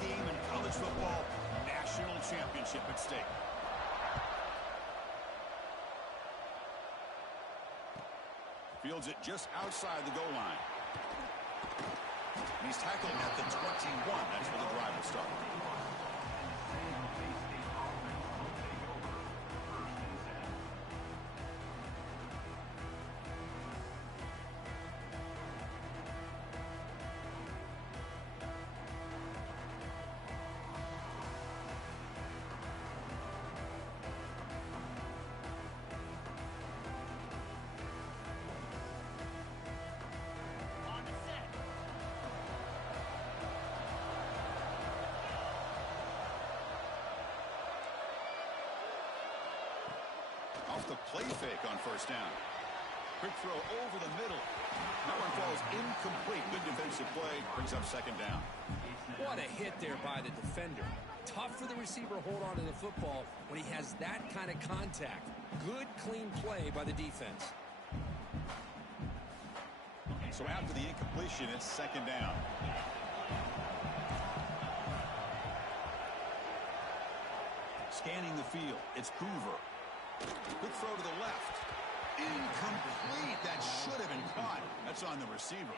game in college football, national championship at stake. Fields it just outside the goal line. And he's tackled at the 21. That's where the drive will start. Off the play fake on first down. Quick throw over the middle. That one falls incomplete. Good defensive play. Brings up second down. What a hit there by the defender. Tough for the receiver to hold on to the football when he has that kind of contact. Good, clean play by the defense. So after the incompletion, it's second down. Scanning the field. It's Hoover. Quick throw to the left. Incomplete. That should have been caught. That's on the receiver.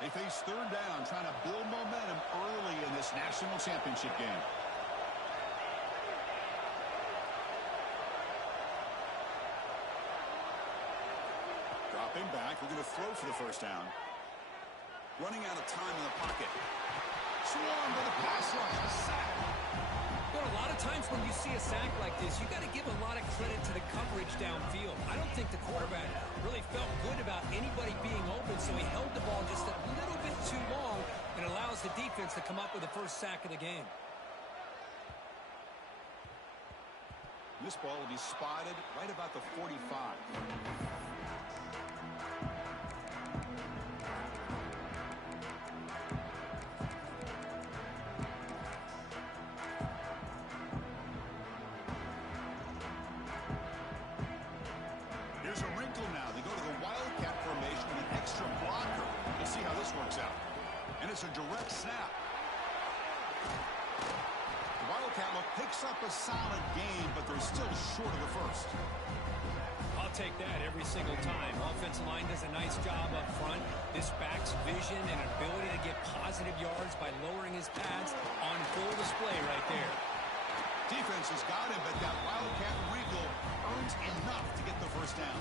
They face third down, trying to build momentum early in this national championship game. Dropping back. We're going to throw for the first down. Running out of time in the pocket. Swarmed by the pass rush. A sack. Well, a lot of times when you see a sack like this, you got to give a lot of credit to the coverage downfield. I don't think the quarterback really felt good about anybody being open, so he held the ball just a little bit too long and allows the defense to come up with the first sack of the game. This ball will be spotted right about the 45. Here's a wrinkle now. They go to the Wildcat formation with an extra blocker. Let's see how this works out. And it's a direct snap. The Wildcat look picks up a solid game, but they're still short of the first. I'll take that every single time. Offensive line does a nice job up front. This back's vision and ability to get positive yards by lowering his pads on full display right there. Defense has got him, but that Wildcat wrinkle earns enough to get the first down.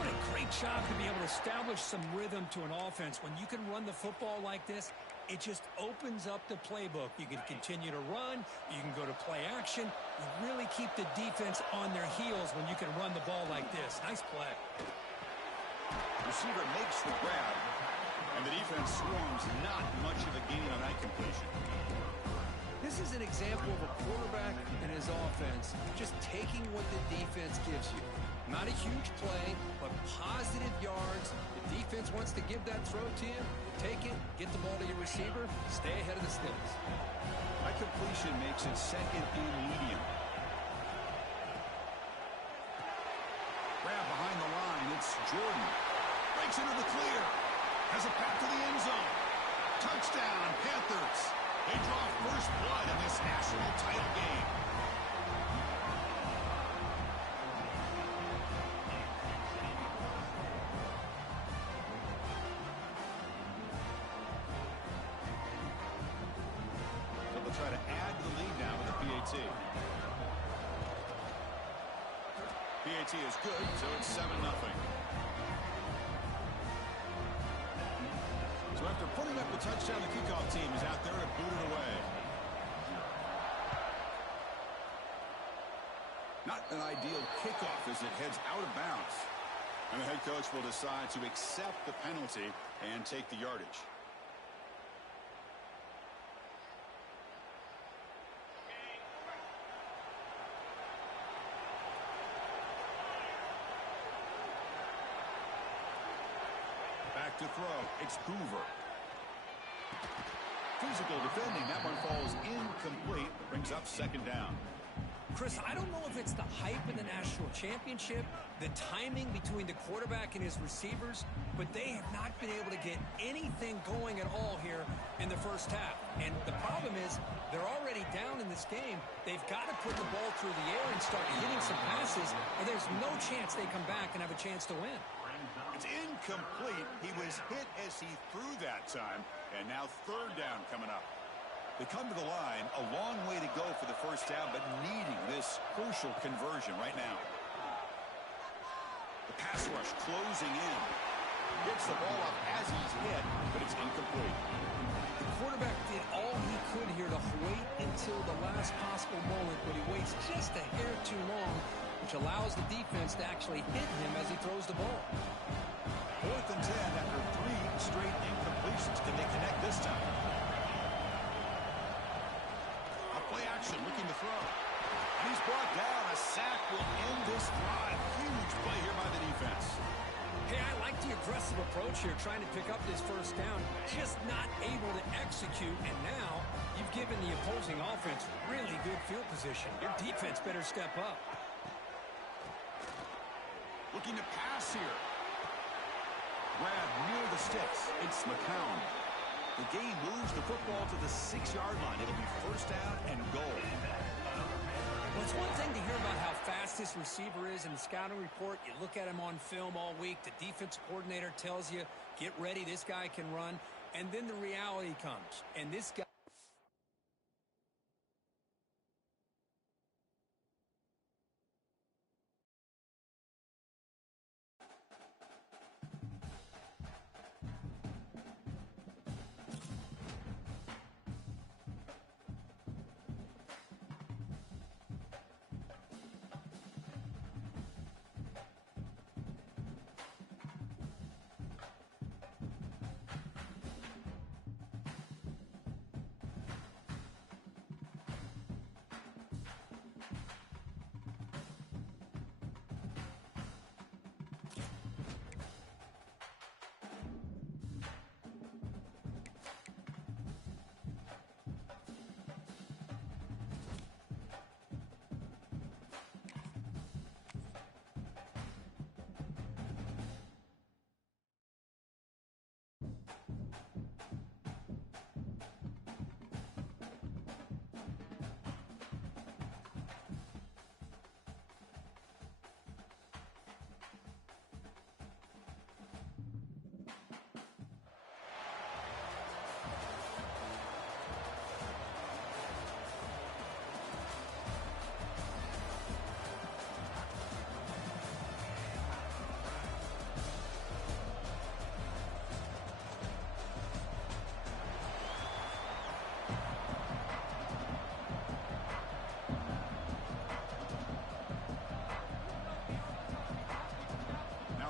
What a great job to be able to establish some rhythm to an offense. When you can run the football like this, it just opens up the playbook. You can continue to run. You can go to play action. You really keep the defense on their heels when you can run the ball like this. Nice play. Receiver makes the grab, and the defense swarms. Not much of a gain on that completion. This is an example of a quarterback and his offense just taking what the defense gives you. Not a huge play, but positive yards. The defense wants to give that throw to you. You take it, get the ball to your receiver, stay ahead of the sticks. That completion makes it second and medium. Grab behind the line. It's Jordan. Breaks into the clear. Has a path to the end zone. Touchdown, Panthers. They draw first blood in this national title game. So they'll try to add to the lead now with a PAT. PAT is good, so it's 7-0. So after putting up the touchdown, the kickoff team is out there to boot it away. Not an ideal kickoff as it heads out of bounds. And the head coach will decide to accept the penalty and take the yardage. Back to throw. It's Hoover. Physical defending. That one falls incomplete. Brings up second down. Chris, I don't know if it's the hype of the national championship, the timing between the quarterback and his receivers, but they have not been able to get anything going at all here in the first half. And the problem is they're already down in this game. They've got to put the ball through the air and start hitting some passes, or there's no chance they come back and have a chance to win. It's incomplete. He was hit as he threw that time, and now third down coming up. They come to the line, a long way to go for the first down, but needing this crucial conversion right now. The pass rush closing in. Gets the ball up as he's hit, but it's incomplete. The quarterback did all he could here to wait until the last possible moment, but he waits just a hair too long, which allows the defense to actually hit him as he throws the ball. 4th and 10 after 3 straight incompletions. Can they connect this time? Play action, looking to throw. And he's brought down. A sack will end this drive. Huge play here by the defense. Hey, I like the aggressive approach here, trying to pick up this first down, just not able to execute. And now you've given the opposing offense really good field position. Your defense better step up. Looking to pass here. Grab near the sticks. It's McCown. The game moves the football to the 6-yard line. It'll be first down and goal. Well, it's one thing to hear about how fast this receiver is in the scouting report. You look at him on film all week. The defense coordinator tells you, get ready, this guy can run. And then the reality comes. And this guy...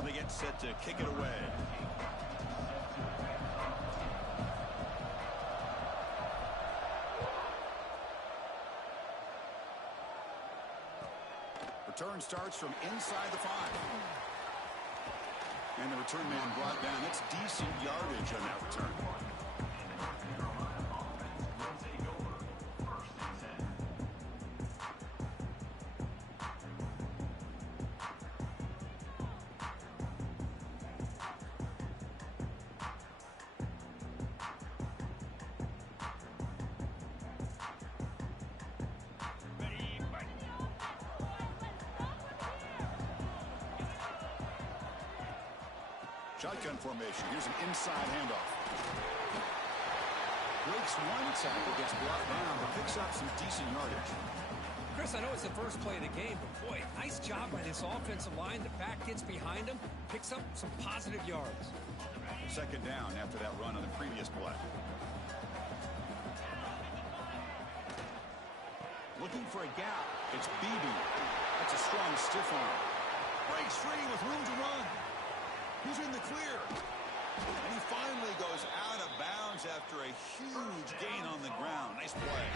They get set to kick it away. Return starts from inside the 5. And the return man brought down. That's decent yardage on that return. Shotgun formation. Here's an inside handoff. Breaks one tackle, gets brought down, but picks up some decent yardage. Chris, I know it's the first play of the game, but boy, nice job by this offensive line. The back gets behind him, picks up some positive yards. Second down after that run on the previous play. Looking for a gap. It's Beebe. That's a strong stiff arm. Breaks free with room to run. He's in the clear. And he finally goes out of bounds after a huge gain on the ground. Nice play.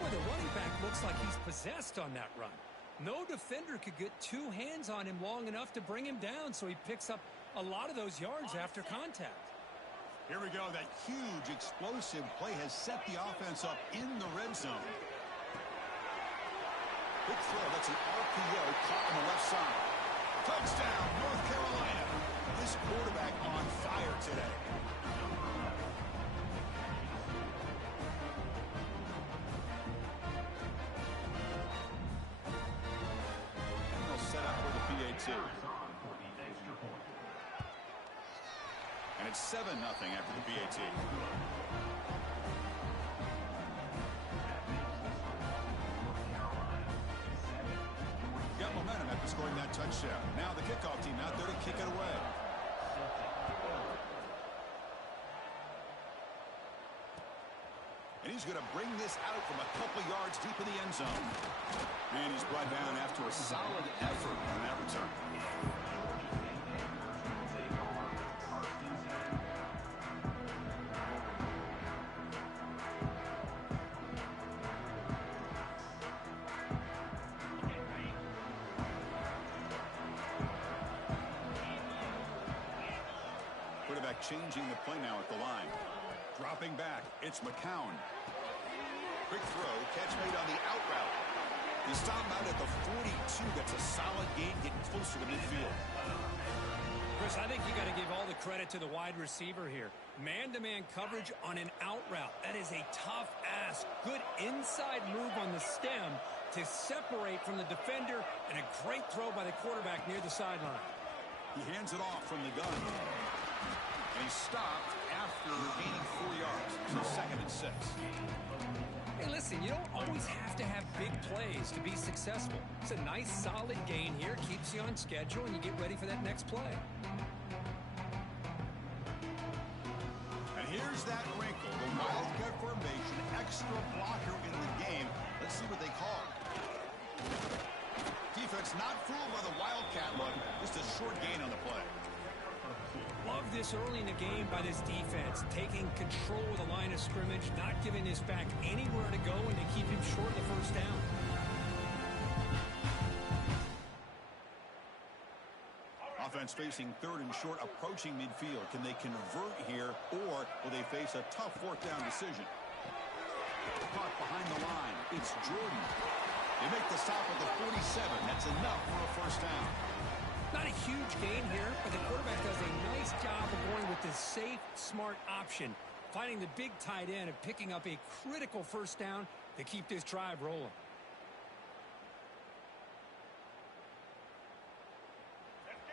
Well, the running back looks like he's possessed on that run. No defender could get two hands on him long enough to bring him down, so he picks up a lot of those yards after contact. Here we go. That huge explosive play has set the offense up in the red zone. Big throw. That's an RPO caught on the left side. Touchdown, North Carolina. This quarterback on fire today. And they'll set up for the PAT. And it's 7-0 after the PAT. Got momentum after scoring that touchdown. Now the kickoff team out there to kick it away. And he's going to bring this out from a couple yards deep in the end zone. And he's brought down after a solid effort on that return. Quarterback changing the play now at the line. Dropping back, it's McCown. Quick throw, catch made on the out route. He stopped out at the 42. That's a solid gain, getting closer to midfield. Chris, I think you got to give all the credit to the wide receiver here. Man-to-man coverage on an out route. That is a tough ask. Good inside move on the stem to separate from the defender, and a great throw by the quarterback near the sideline. He hands it off from the gun. And he stopped after gaining 4 yards. So 2nd and 6. Hey, listen, you don't always have to have big plays to be successful. It's a nice, solid gain here. Keeps you on schedule, and you get ready for that next play. And here's that wrinkle. The wildcat formation, extra blocker in the game. Let's see what they call it. Defense not fooled by the wildcat look. Just a short gain on the play. Love this early in the game by this defense, taking control of the line of scrimmage, not giving this back anywhere to go, and to keep him short of the first down. Offense facing 3rd and short, approaching midfield. Can they convert here, or will they face a tough 4th down decision? Caught behind the line. It's Jordan. They make the stop at the 47. That's enough for a first down. Not a huge gain here, but the quarterback does a nice job of going with the safe, smart option, finding the big tight end and picking up a critical first down to keep this drive rolling.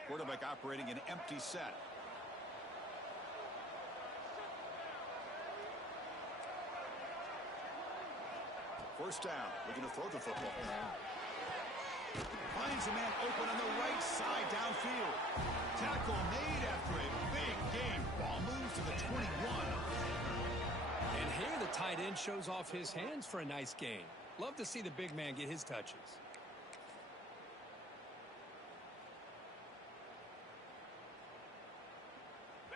Quarterback operating an empty set. First down, looking to throw the football. Finds a man open on the right side downfield. Tackle made after a big game. Ball moves to the 21. And here the tight end shows off his hands for a nice gain. Love to see the big man get his touches.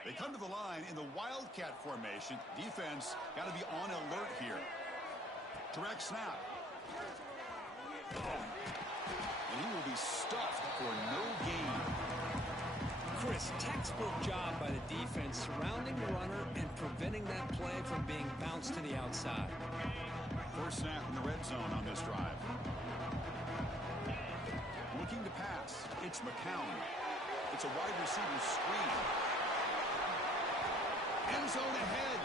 They come to the line in the wildcat formation. Defense got to be on alert here. Direct snap. And he will be stuffed for no gain. Chris, textbook job by the defense surrounding the runner and preventing that play from being bounced to the outside. First snap in the red zone on this drive. Looking to pass. It's McCown. It's a wide receiver screen. End zone ahead.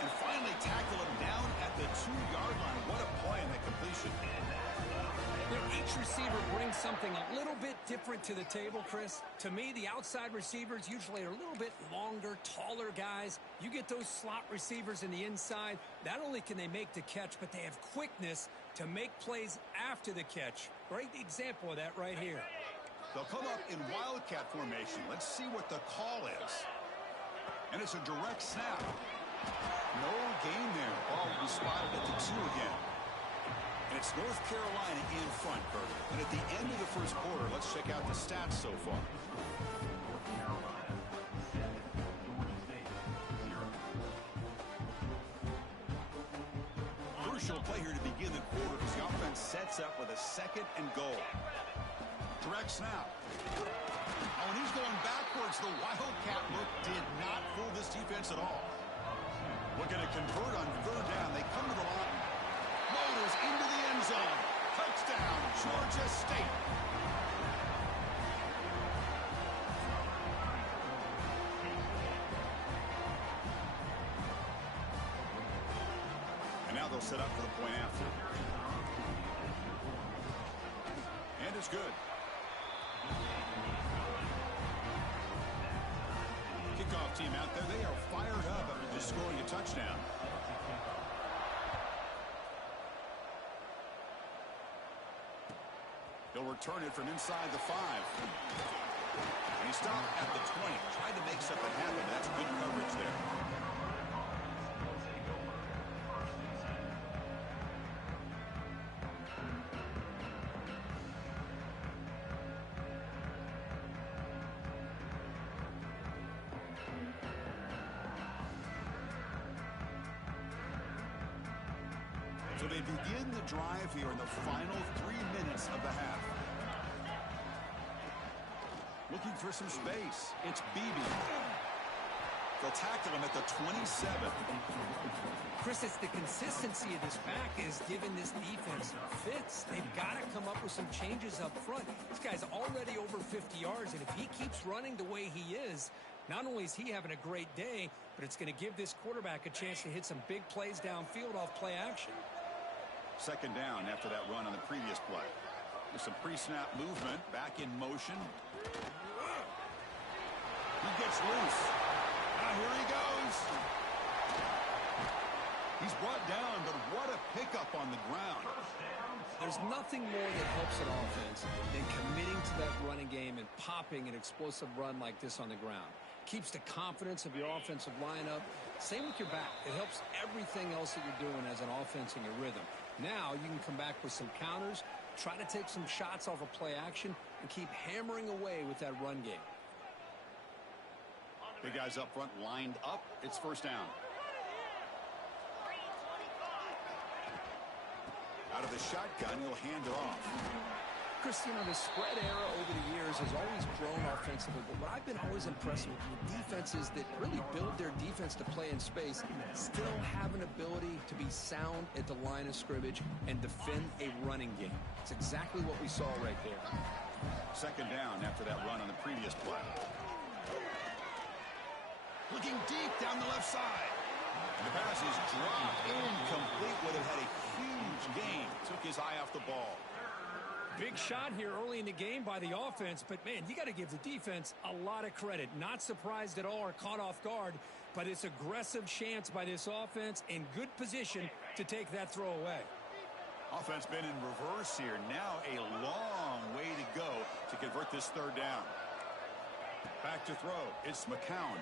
And finally tackle him down at the 2-yard line. What a play in that completion. Each receiver brings something a little bit different to the table, Chris. To me, the outside receivers usually are a little bit longer, taller guys. You get those slot receivers in the inside. Not only can they make the catch, but they have quickness to make plays after the catch. Great example of that right here. They'll come up in wildcat formation. Let's see what the call is. And it's a direct snap. No gain there. Ball will be spotted at the 2 again. And it's North Carolina in front, Kurt. And at the end of the first quarter, let's check out the stats so far. Crucial play here to begin the quarter as the offense sets up with a 2nd and goal. Direct snap. Oh, and he's going backwards. The wildcat look did not fool this defense at all. Looking to convert on 3rd down. They come to the line. Motors into the end zone. Touchdown, Georgia State. And now they'll set up for the point after. And it's good. Kickoff team out there, they are fired up after just scoring a touchdown. He'll return it from inside the 5. And he stopped at the 20. Tried to make something happen. That's good coverage there. So they begin the drive here in the final 3 minutes of the half. Looking for some space. It's Beebe. They'll tackle him at the 27. Chris, it's the consistency of this back is giving this defense fits. They've got to come up with some changes up front. This guy's already over 50 yards, and if he keeps running the way he is, not only is he having a great day, but it's going to give this quarterback a chance to hit some big plays downfield off play action. Second down after that run on the previous play. With some pre-snap movement, back in motion. He gets loose. Now here he goes. He's brought down, but what a pickup on the ground. There's nothing more that helps an offense than committing to that running game and popping an explosive run like this on the ground. Keeps the confidence of your offensive lineup. Same with your back. It helps everything else that you're doing as an offense in your rhythm. Now you can come back with some counters, try to take some shots off of play action, and keep hammering away with that run game. Big guys up front lined up. It's first down. Out of the shotgun, he'll hand it off. Chris, you know, the spread era over the years has always grown offensively, but what I've been always impressed with defenses that really build their defense to play in space still have an ability to be sound at the line of scrimmage and defend a running game. It's exactly what we saw right there. Second down after that run on the previous play. Looking deep down the left side. And the pass is dropped incomplete. Would have had a huge gain. Took his eye off the ball. Big shot here early in the game by the offense, but, man, you got to give the defense a lot of credit. Not surprised at all or caught off guard, but it's aggressive chance by this offense in good position to take that throw away. Offense been in reverse here. Now a long way to go to convert this third down. Back to throw. It's McCown.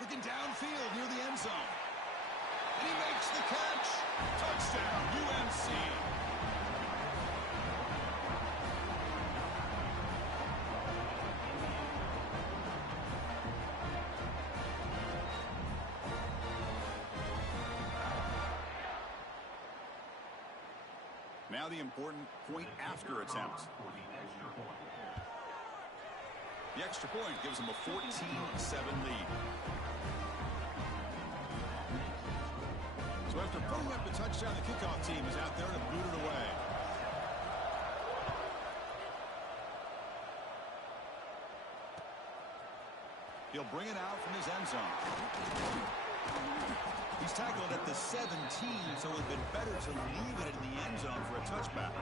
Looking downfield near the end zone. And he makes the catch. Touchdown, UMC. Now the important point after attempt. The extra point gives them a 14-7 lead. So after putting up the touchdown, the kickoff team is out there to boot it away. He'll bring it out from his end zone. He's tackled at the 17, so it would have been better to leave it in the end zone for a touchback.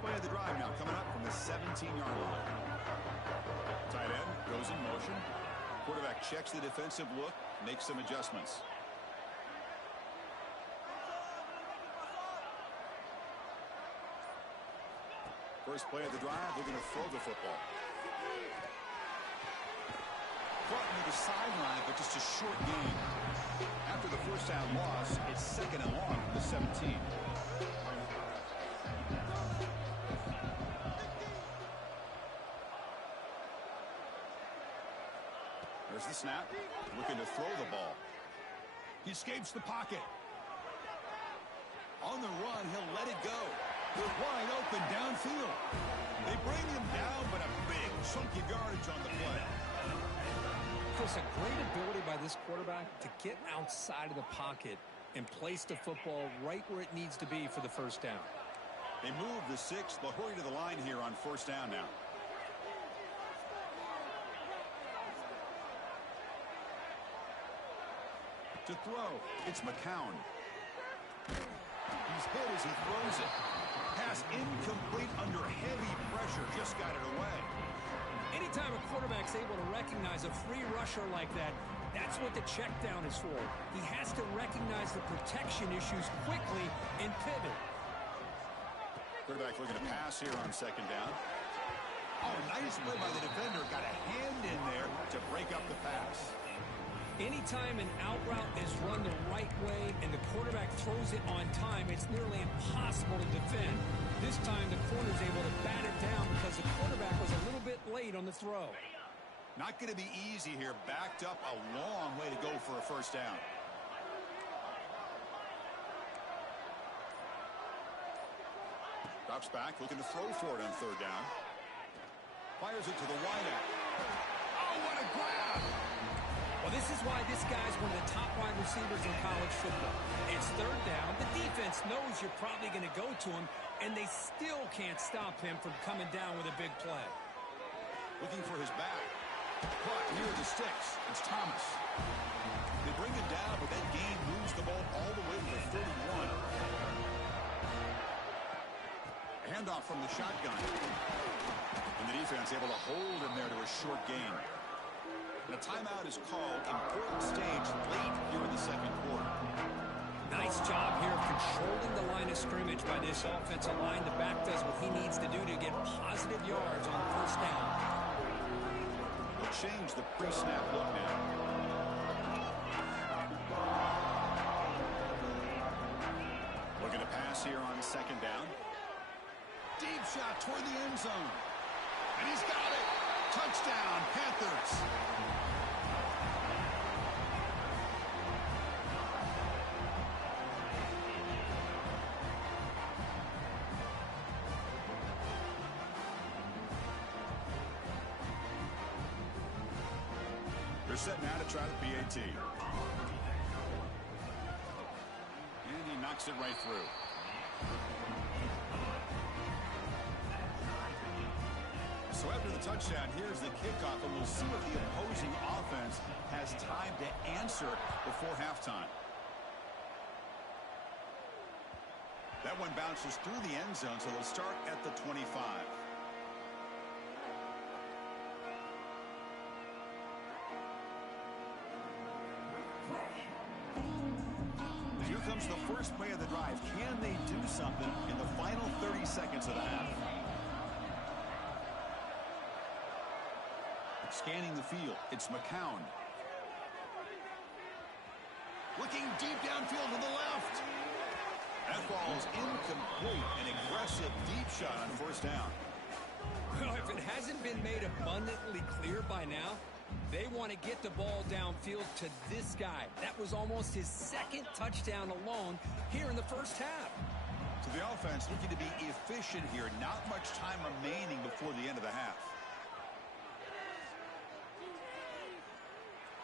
Play of the drive now coming up from the 17-yard line. Tight end goes in motion. Quarterback checks the defensive look, makes some adjustments. First play of the drive, they're going to throw the football. Caught near the sideline, but just a short gain. After the first down loss, it's second and long from the 17. There's the snap, looking to throw the ball. He escapes the pocket. On the run, he'll let it go. Wide open downfield. They bring him down, but a big chunk of yardage on the play. Chris, a great ability by this quarterback to get outside of the pocket and place the football right where it needs to be for the first down. They move the 6. They'll hurry to the line here on first down now. To throw, it's McCown. He's hit as he throws it. Pass incomplete under heavy pressure. Just got it away. Anytime a quarterback's able to recognize a free rusher like that, that's what the check down is for. He has to recognize the protection issues quickly and pivot. Quarterback looking to pass here on second down. Oh, nice play by the defender. Got a hand in there to break up the pass. Anytime an out route is run the right way and the quarterback throws it on time, it's nearly impossible to defend. This time the corner's able to bat it down because the quarterback was a little bit late on the throw. Not going to be easy here. Backed up a long way to go for a first down. Drops back, looking to throw for it on third down. Fires it to the wideout. Oh, what a grab! Well, this is why this guy's one of the top wide receivers in college football. It's third down. The defense knows you're probably going to go to him, and they still can't stop him from coming down with a big play. Looking for his back. Caught near the sticks. It's Thomas. They bring it down, but that gain moves the ball all the way to the 31. Handoff from the shotgun. And the defense able to hold him there to a short gain. And a timeout is called. Important stage late here in the second quarter. Nice job here of controlling the line of scrimmage by this offensive line. The back does what he needs to do to get positive yards on first down. We'll change the pre-snap look now. Looking to pass here on second down. Deep shot toward the end zone. And he's got it. Touchdown, Panthers. They're set now to try the PAT. And he knocks it right through. So after the touchdown, here's the kickoff, and we'll see if the opposing offense has time to answer before halftime. That one bounces through the end zone, so they'll start at the 25. Here comes the first play of the drive. Can they do something in the final 30 seconds of the half? Scanning the field, it's McCown. Looking deep downfield to the left. That ball is incomplete. An aggressive deep shot on first down. Well, if it hasn't been made abundantly clear by now, they want to get the ball downfield to this guy. That was almost his second touchdown alone here in the first half. So the offense looking to be efficient here. Not much time remaining before the end of the half.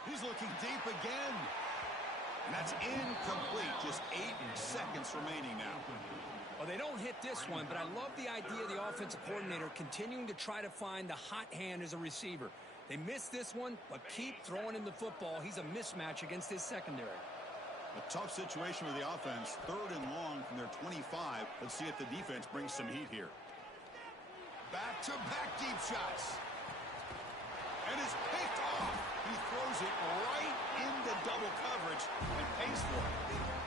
He's looking deep again. And that's incomplete. Just 8 seconds remaining now. Well, they don't hit this one, but I love the idea of the offensive coordinator continuing to try to find the hot hand as a receiver. They missed this one, but keep throwing him the football. He's a mismatch against his secondary. A tough situation with the offense. Third and long from their 25. Let's see if the defense brings some heat here. Back-to-back deep shots. And it's picked off. He throws it right into double coverage and pays for it.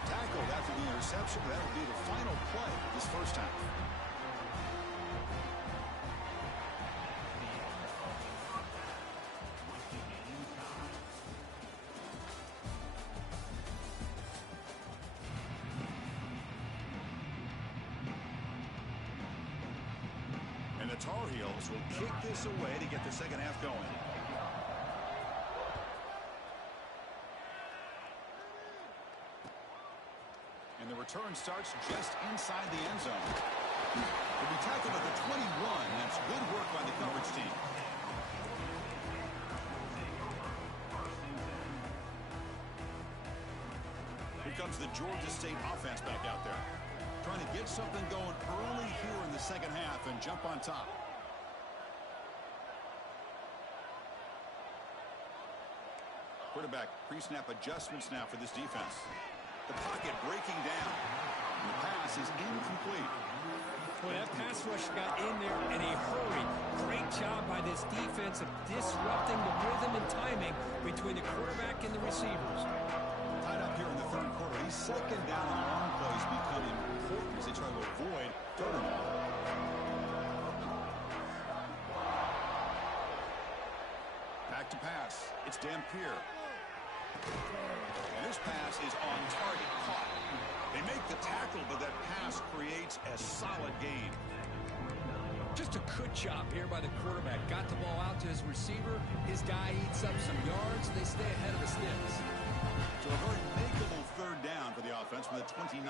Tackled after the interception. That will be the final play this first half. And the Tar Heels will kick this away to get the second half going. And the return starts just inside the end zone. He'll be tackled at the 21. That's good work by the coverage team. Here comes the Georgia State offense back out there. Trying to get something going early here in the second half and jump on top. Quarterback pre-snap adjustments now for this defense. The pocket breaking down. The pass is incomplete. Well, that pass rush got in there in a hurry. Great job by this defense of disrupting the rhythm and timing between the quarterback and the receivers. Tied up here in the third quarter. These second down and long plays become important as they try to avoid turnover. Back to pass. It's Dampier. And this pass is on target. Caught. They make the tackle, but that pass creates a solid gain. Just a good job here by the quarterback. Got the ball out to his receiver. His guy eats up some yards. They stay ahead of the sticks. So a very makeable third down for the offense with a 29.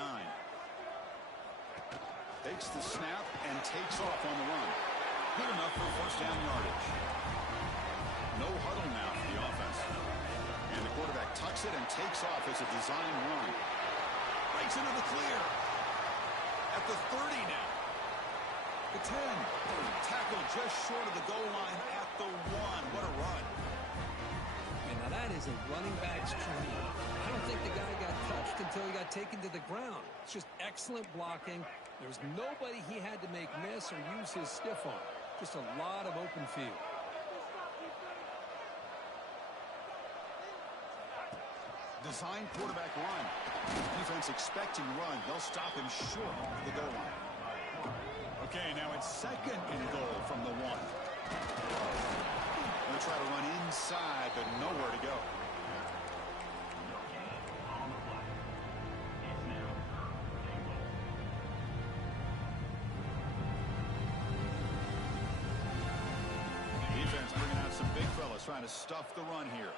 Takes the snap and takes off on the run. Good enough for first down yardage. No huddle now for the offense. And the quarterback tucks it and takes off as a design run. Breaks into the clear. At the 30 now. The 10. Tackle just short of the goal line at the 1. What a run. And now that is a running back's dream. I don't think the guy got touched until he got taken to the ground. It's just excellent blocking. There was nobody he had to make miss or use his stiff arm. Just a lot of open field. Design quarterback run. Defense expecting run. They'll stop him short of the goal line. Okay, now it's second and goal from the 1. They'll try to run inside, but nowhere to go. Defense bringing out some big fellas trying to stuff the run here.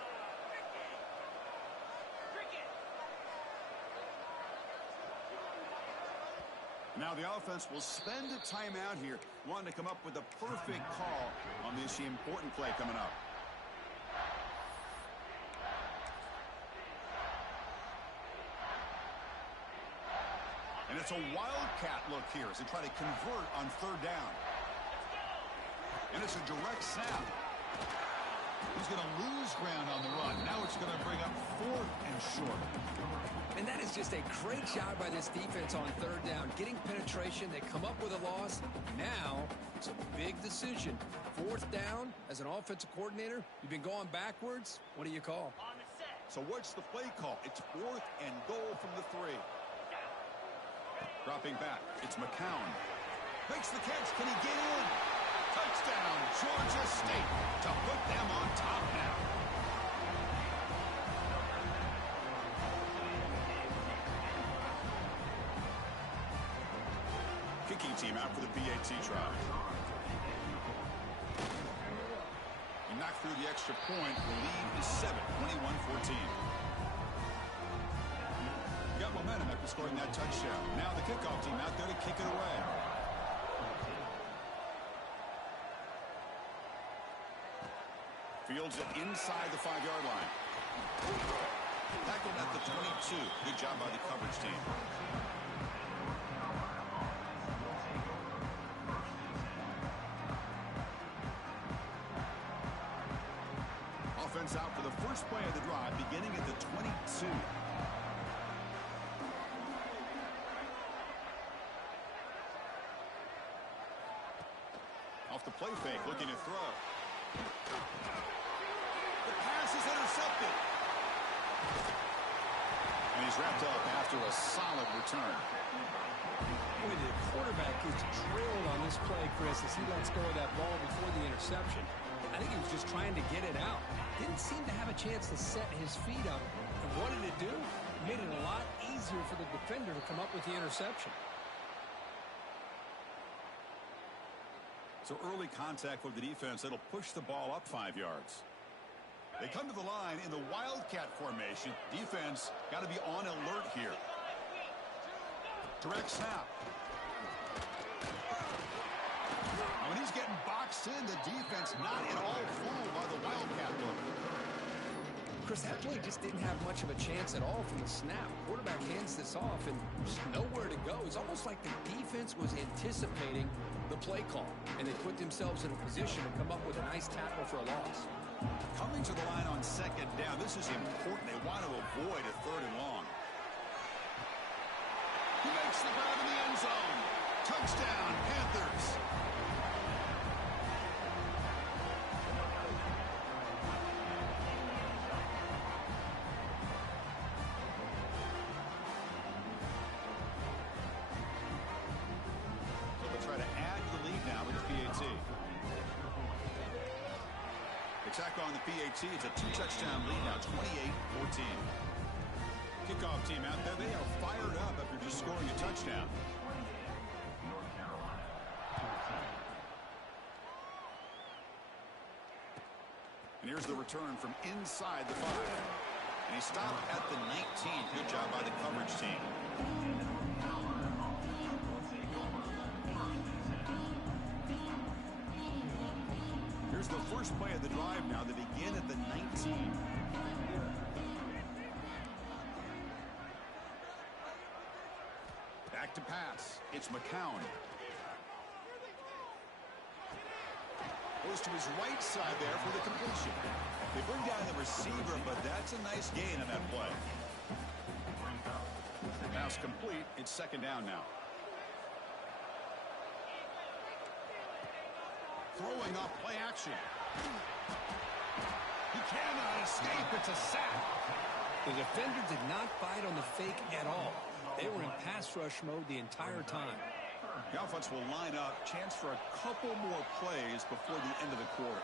Now the offense will spend a timeout here, wanting to come up with a perfect call on this important play coming up. And it's a wildcat look here as they try to convert on third down. And it's a direct snap. He's going to lose ground on the run. Now it's going to bring up 4th and short. And that is just a great job by this defense on third down. Getting penetration, they come up with a loss. Now, it's a big decision. 4th down, as an offensive coordinator, you've been going backwards. What do you call? So what's the play call? It's 4th and goal from the 3. Dropping back, it's McCown. Makes the catch, can he get in? Touchdown, Georgia State, to put them on top now. Kicking team out for the PAT try. He knocked through the extra point. The lead is 7, 21-14. Got momentum after scoring that touchdown. Now the kickoff team out there to kick it away. Fields it inside the 5-yard line. Tackled at the 22. Good job by the coverage team. Offense out for the first play of the drive, beginning at the 22. Off the play fake, looking to throw. The pass is intercepted. And he's wrapped up after a solid return. Boy, the quarterback gets drilled on this play, Chris, as he lets go of that ball before the interception. I think he was just trying to get it out. Didn't seem to have a chance to set his feet up. And what did it do? Made it a lot easier for the defender to come up with the interception. So early contact with the defense, that'll push the ball up 5 yards. They come to the line in the wildcat formation. Defense got to be on alert here. Direct snap. press in. The defense not at all fooled by the Wildcat look. Chris, that play just didn't have much of a chance at all from the snap. Quarterback hands this off and just nowhere to go. It's almost like the defense was anticipating the play call, and they put themselves in a position to come up with a nice tackle for a loss. Coming to the line on second down, this is important. They want to avoid a third and long. He makes the grab in the end zone. Touchdown, Panthers. So they'll try to add to the lead now with the PAT. Attack on the PAT. It's a two-touchdown lead now, 28-14. Kickoff team out there. They are fired up after just scoring a touchdown. And here's the return from inside the 5. And he stopped at the 19. Good job by the coverage team. Here's the first play of the drive now. They begin at the 19. Back to pass. It's McCown. Goes to his right side there for the completion. They bring down the receiver, but that's a nice gain on that play. Pass complete. It's second down now. Throwing up play action. He cannot escape. It's a sack. The defender did not bite on the fake at all. They were in pass rush mode the entire time. The offense will line up. Chance for a couple more plays before the end of the quarter.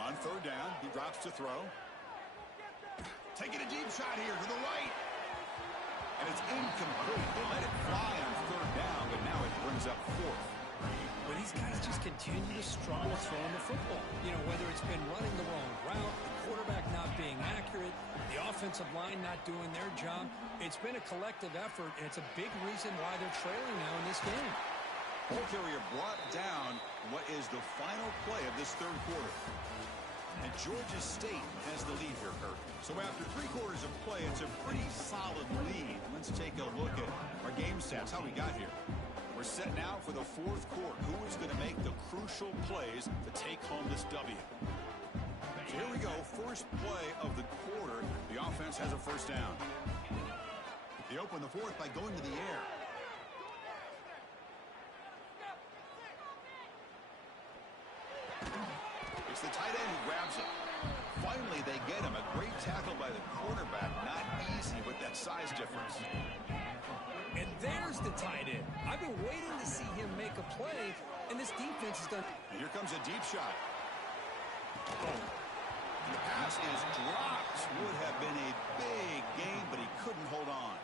On third down, he drops to throw. Taking a deep shot here to the right. And it's incomplete. They let it fly on third down, but now it brings up fourth. But these guys just continue to struggle throwing the football. You know, whether it's been running the wrong route, the quarterback not being accurate, the offensive line not doing their job. It's been a collective effort, and it's a big reason why they're trailing now in this game. Ball carrier brought down what is the final play of this third quarter. And Georgia State has the lead here, Kurt. So after 3 quarters of play, it's a pretty solid lead. Let's take a look at our game stats, how we got here. We're set now for the fourth quarter. Who is going to make the crucial plays to take home this W? So here we go. First play of the quarter. The offense has a first down. They open the fourth by going to the air. It's the tight end who grabs it. Finally, they get him. A great tackle by the quarterback. Not easy with that size difference. And there's the tight end. I've been waiting to see him make a play, and this defense has done. And here comes a deep shot. The pass is dropped. Would have been a big game, but he couldn't hold on.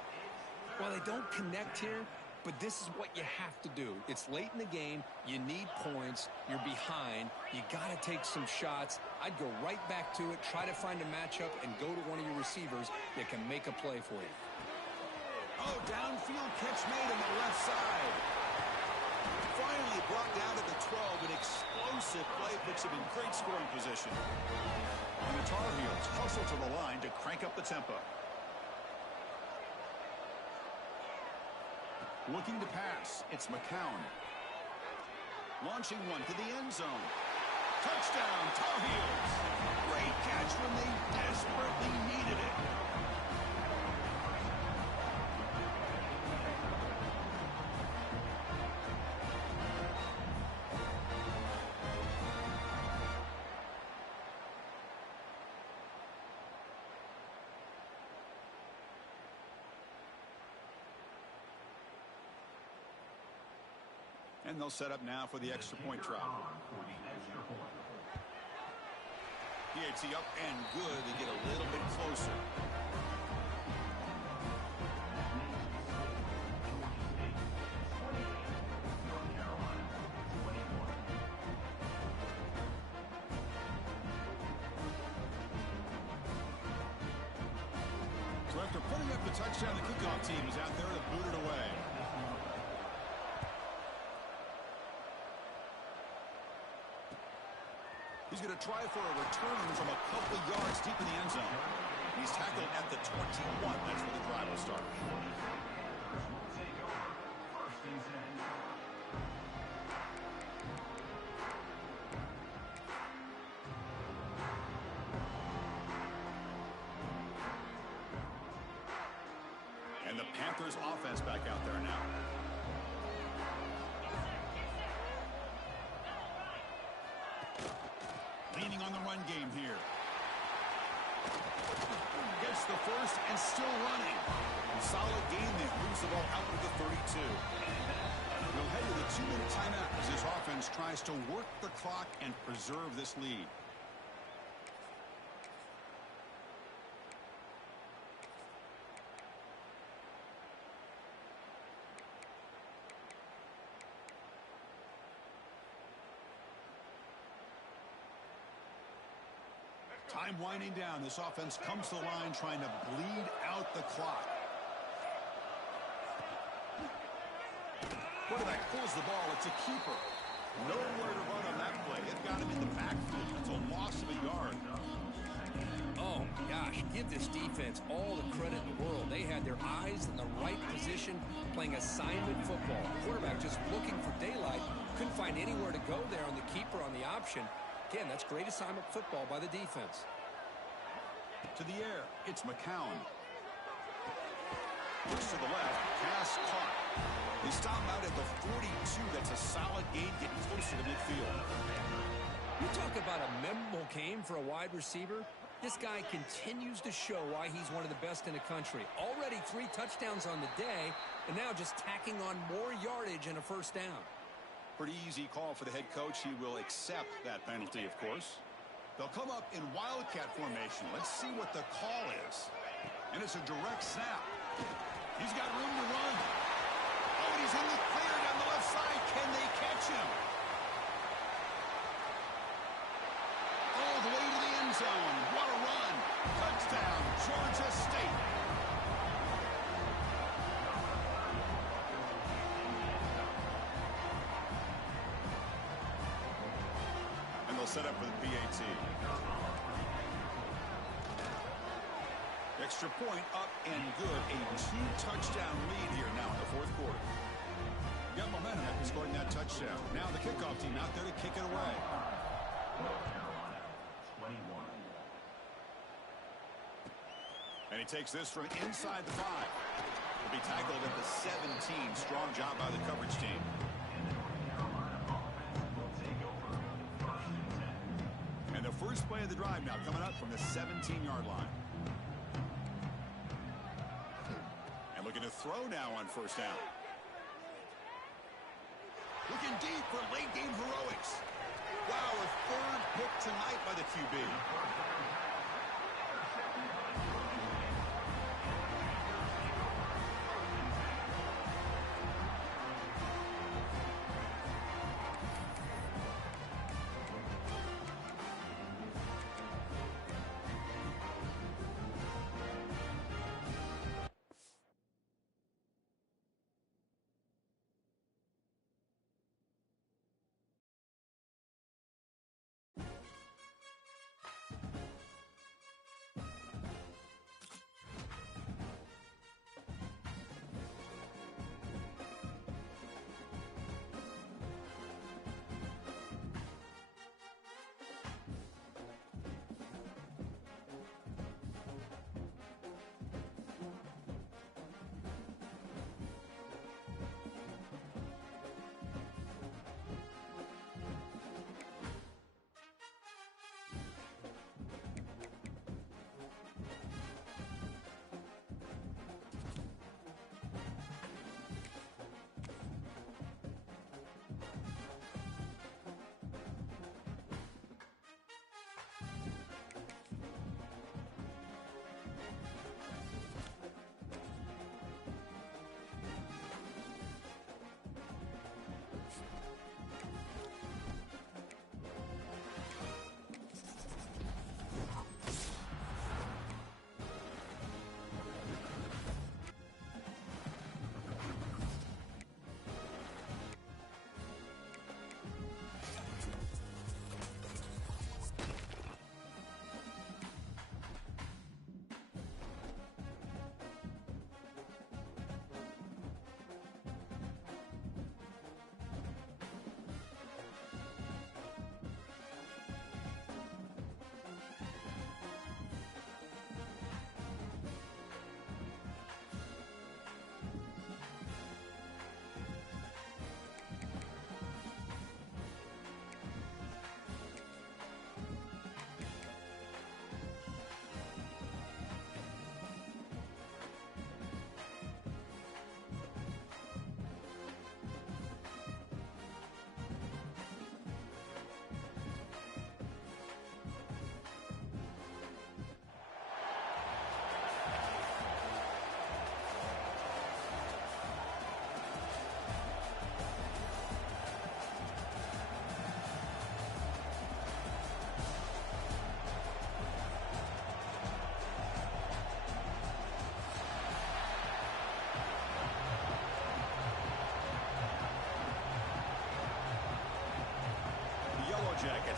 Well, they don't connect here, but this is what you have to do. It's late in the game. You need points. You're behind. You got to take some shots. I'd go right back to it, try to find a matchup, and go to one of your receivers that can make a play for you. Oh, downfield catch made on the left side. Finally brought down at the 12. An explosive play puts him in great scoring position. And the Tar Heels hustle to the line to crank up the tempo. Looking to pass. It's McCown. Launching one to the end zone. Touchdown, Tar Heels. Great catch when they desperately needed it. And they'll set up now for the extra point try. PAT up and good. They get a little bit closer. So after putting up the touchdown, the kickoff team is out there to boot it away. He's going to try for a return from a couple yards deep in the end zone. He's tackled at the 21. That's where the drive will start. And the Panthers offense back out there now. Leaning on the run game here. Gets the first and still running. Solid game there. Moves the ball out to the 32. We'll head to the 2-minute timeout as this offense tries to work the clock and preserve this lead. Time winding down. This offense comes to the line trying to bleed out the clock. Quarterback pulls the ball. It's a keeper. Nowhere to run on that play. It got him in the backfield. It's a loss of a yard. Oh, my gosh. Give this defense all the credit in the world. They had their eyes in the right position playing assignment football. Quarterback just looking for daylight. Couldn't find anywhere to go there on the keeper on the option. Again, that's great assignment football by the defense. To the air, it's McCown. Looks to the left, pass caught. They stop him out at the 42. That's a solid gain, getting closer to midfield. You talk about a memorable game for a wide receiver. This guy continues to show why he's one of the best in the country. Already 3 touchdowns on the day, and now just tacking on more yardage and a first down. Pretty easy call for the head coach. He will accept that penalty, of course. They'll come up in Wildcat formation. Let's see what the call is. And it's a direct snap. He's got room to run. Oh, and he's in the clear down the left side. Can they catch him? All the way to the end zone. What a run. Touchdown, Georgia State. Set up for the PAT. Extra point up and good. A 2-touchdown lead here now in the fourth quarter. Got momentum after scoring that touchdown. Now the kickoff team out there to kick it away. And he takes this from inside the 5. He'll be tackled at the 17. Strong job by the coverage team. And the first play of the drive now coming up from the 17-yard line. And looking to throw now on first down. Looking deep for late game heroics. Wow, a third pick tonight by the QB.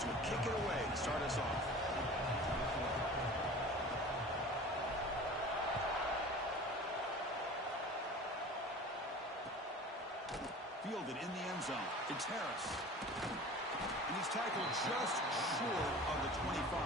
defense will kick it away to start us off. Fielded in the end zone. It's Harris. And he's tackled just short of the 25.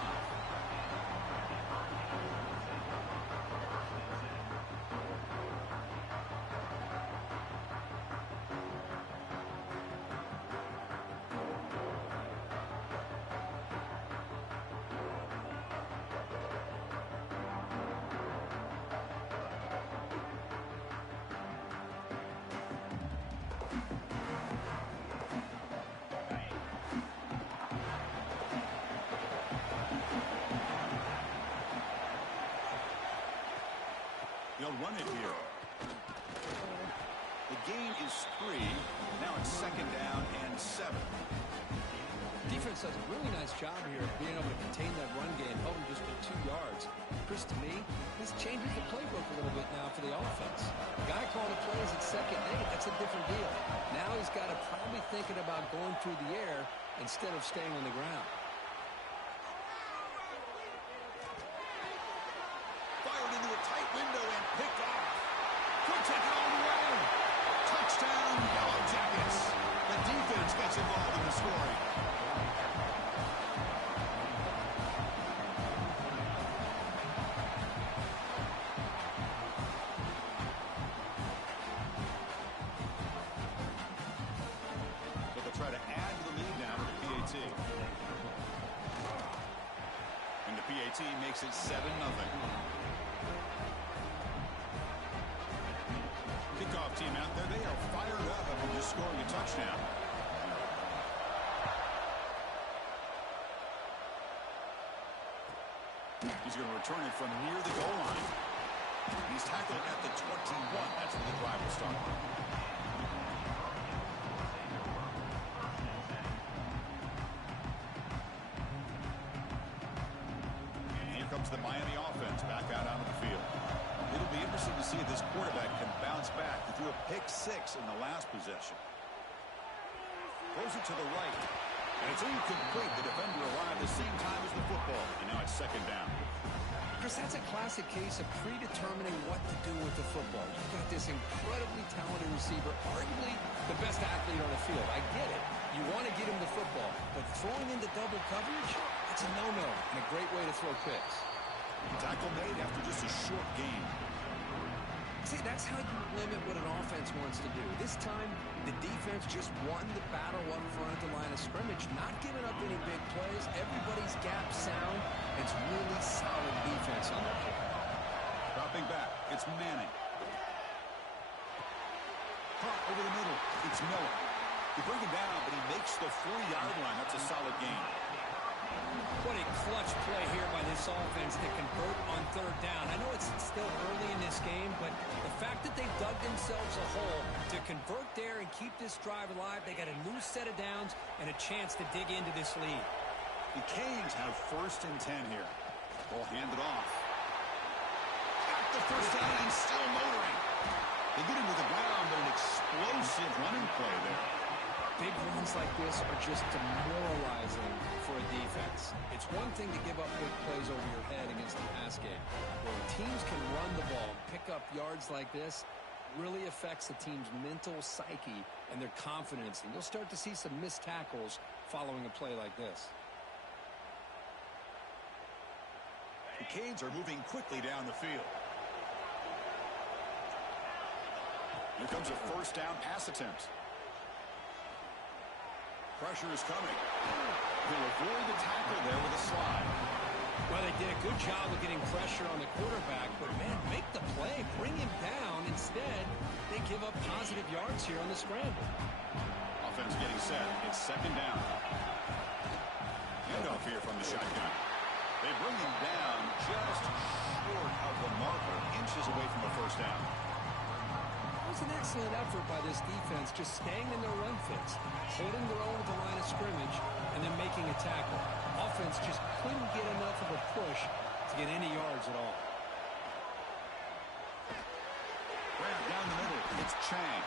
They'll run it here. The gain is 3. Now it's 2nd down and 7. Defense does a really nice job here of being able to contain that run game, held him just for 2 yards. Chris, to me, this changes the playbook a little bit now for the offense. The guy calling the plays at 2nd and 8, that's a different deal. Now he's got to probably thinking about going through the air instead of staying on the ground. Fired into a tight window and picked off. Could take it all the way. Touchdown, Yellow Jackets. The defense gets involved in the scoring. So they'll try to add to the lead now with the PAT. And the PAT makes it 7-0. Kickoff team out there, they are fired up after just scoring a touchdown. He's going to return it from near the goal line. He's tackled at the 21. That's where the drive will start. And here comes the Miami offense back out onto the field. It'll be interesting to see if this quarterback can bounce back. He threw a pick-6 in the last possession. Throws it to the right. And it's incomplete. The defender arrived the same time as the football. And now it's 2nd down. Chris, that's a classic case of predetermining what to do with the football. You've got this incredibly talented receiver, arguably the best athlete on the field. I get it. You want to get him the football. But throwing into double coverage, that's a no-no and a great way to throw picks. Tackle made after just a short gain. See, that's how you limit what an offense wants to do. This time, the defense just won the battle up front at the line of scrimmage, not giving up any big plays. Everybody's gap sound. It's really solid defense on that play. Dropping back, it's Manning. Caught over the middle, it's Miller. You bring him down, but he makes the 4-yard line. That's a solid gain. What a clutch play here by this offense to convert on 3rd down. I know it's still early in this game, but the fact that they dug themselves a hole to convert there and keep this drive alive, they got a new set of downs and a chance to dig into this lead. The Canes have 1st and 10 here. Ball handed off. Got the first down and still motoring. They get him to the ground, but an explosive running play there. Big runs like this are just demoralizing for a defense. It's one thing to give up big plays over your head against the pass game. When teams can run the ball and pick up yards like this, really affects the team's mental psyche and their confidence. And you'll start to see some missed tackles following a play like this. The Canes are moving quickly down the field. Here comes a 1st down pass attempt. Pressure is coming. He'll avoid the tackle there with a slide. Well, they did a good job of getting pressure on the quarterback, but, man, make the play. Bring him down. Instead, they give up positive yards here on the scramble. Offense getting set. It's 2nd down. Handoff here from the shotgun. They bring him down just short of the marker, inches away from the 1st down. It was an excellent effort by this defense, just staying in their run fits, holding their own at the line of scrimmage, and then making a tackle. Offense just couldn't get enough of a push to get any yards at all. Grab down the middle. It's Chang.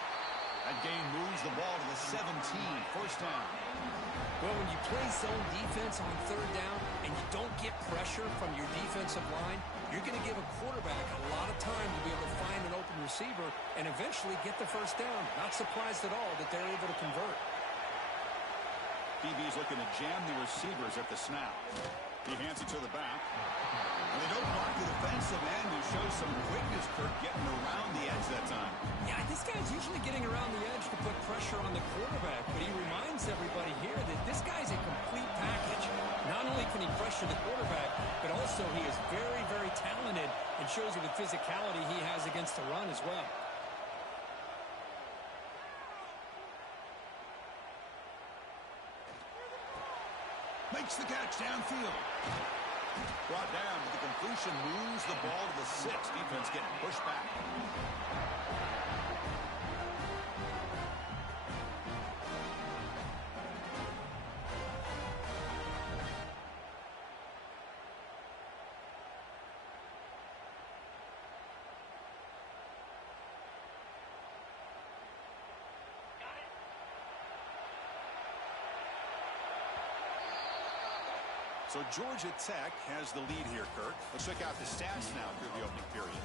That gain moves the ball to the 17. 1st down. Well, when you play zone defense on third down and you don't get pressure from your defensive line, you're going to give a quarterback a lot of time to be able to find an open receiver and eventually get the first down. Not surprised at all that they're able to convert. DB's looking to jam the receivers at the snap. He hands it to the back. And they don't block the defensive end, who shows some quickness, Kirk, getting around the edge that time. Yeah, this guy's usually getting around the edge to put pressure on the quarterback, but he reminds everybody here that this guy's a complete package. Not only can he pressure the quarterback, but also he is very, very talented and shows you the physicality he has against the run as well. Makes the catch downfield. Brought down, but the completion moves the ball to the 6. Defense getting pushed back. So Georgia Tech has the lead here, Kirk. Let's check out the stats now through the opening period.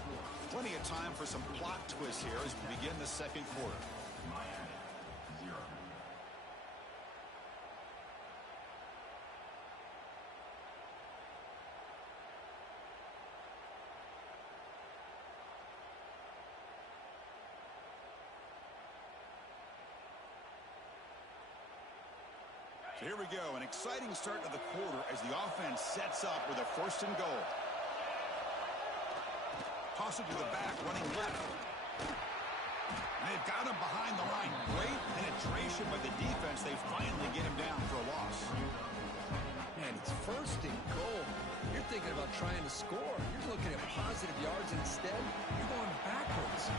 Plenty of time for some plot twists here as we begin the second quarter. Here we go, an exciting start to the quarter as the offense sets up with a 1st and goal. Toss it to the back, running left. And they've got him behind the line. Great penetration by the defense. They finally get him down for a loss. Man, it's 1st and goal. You're thinking about trying to score. You're looking at positive yards, and instead, you're going backwards.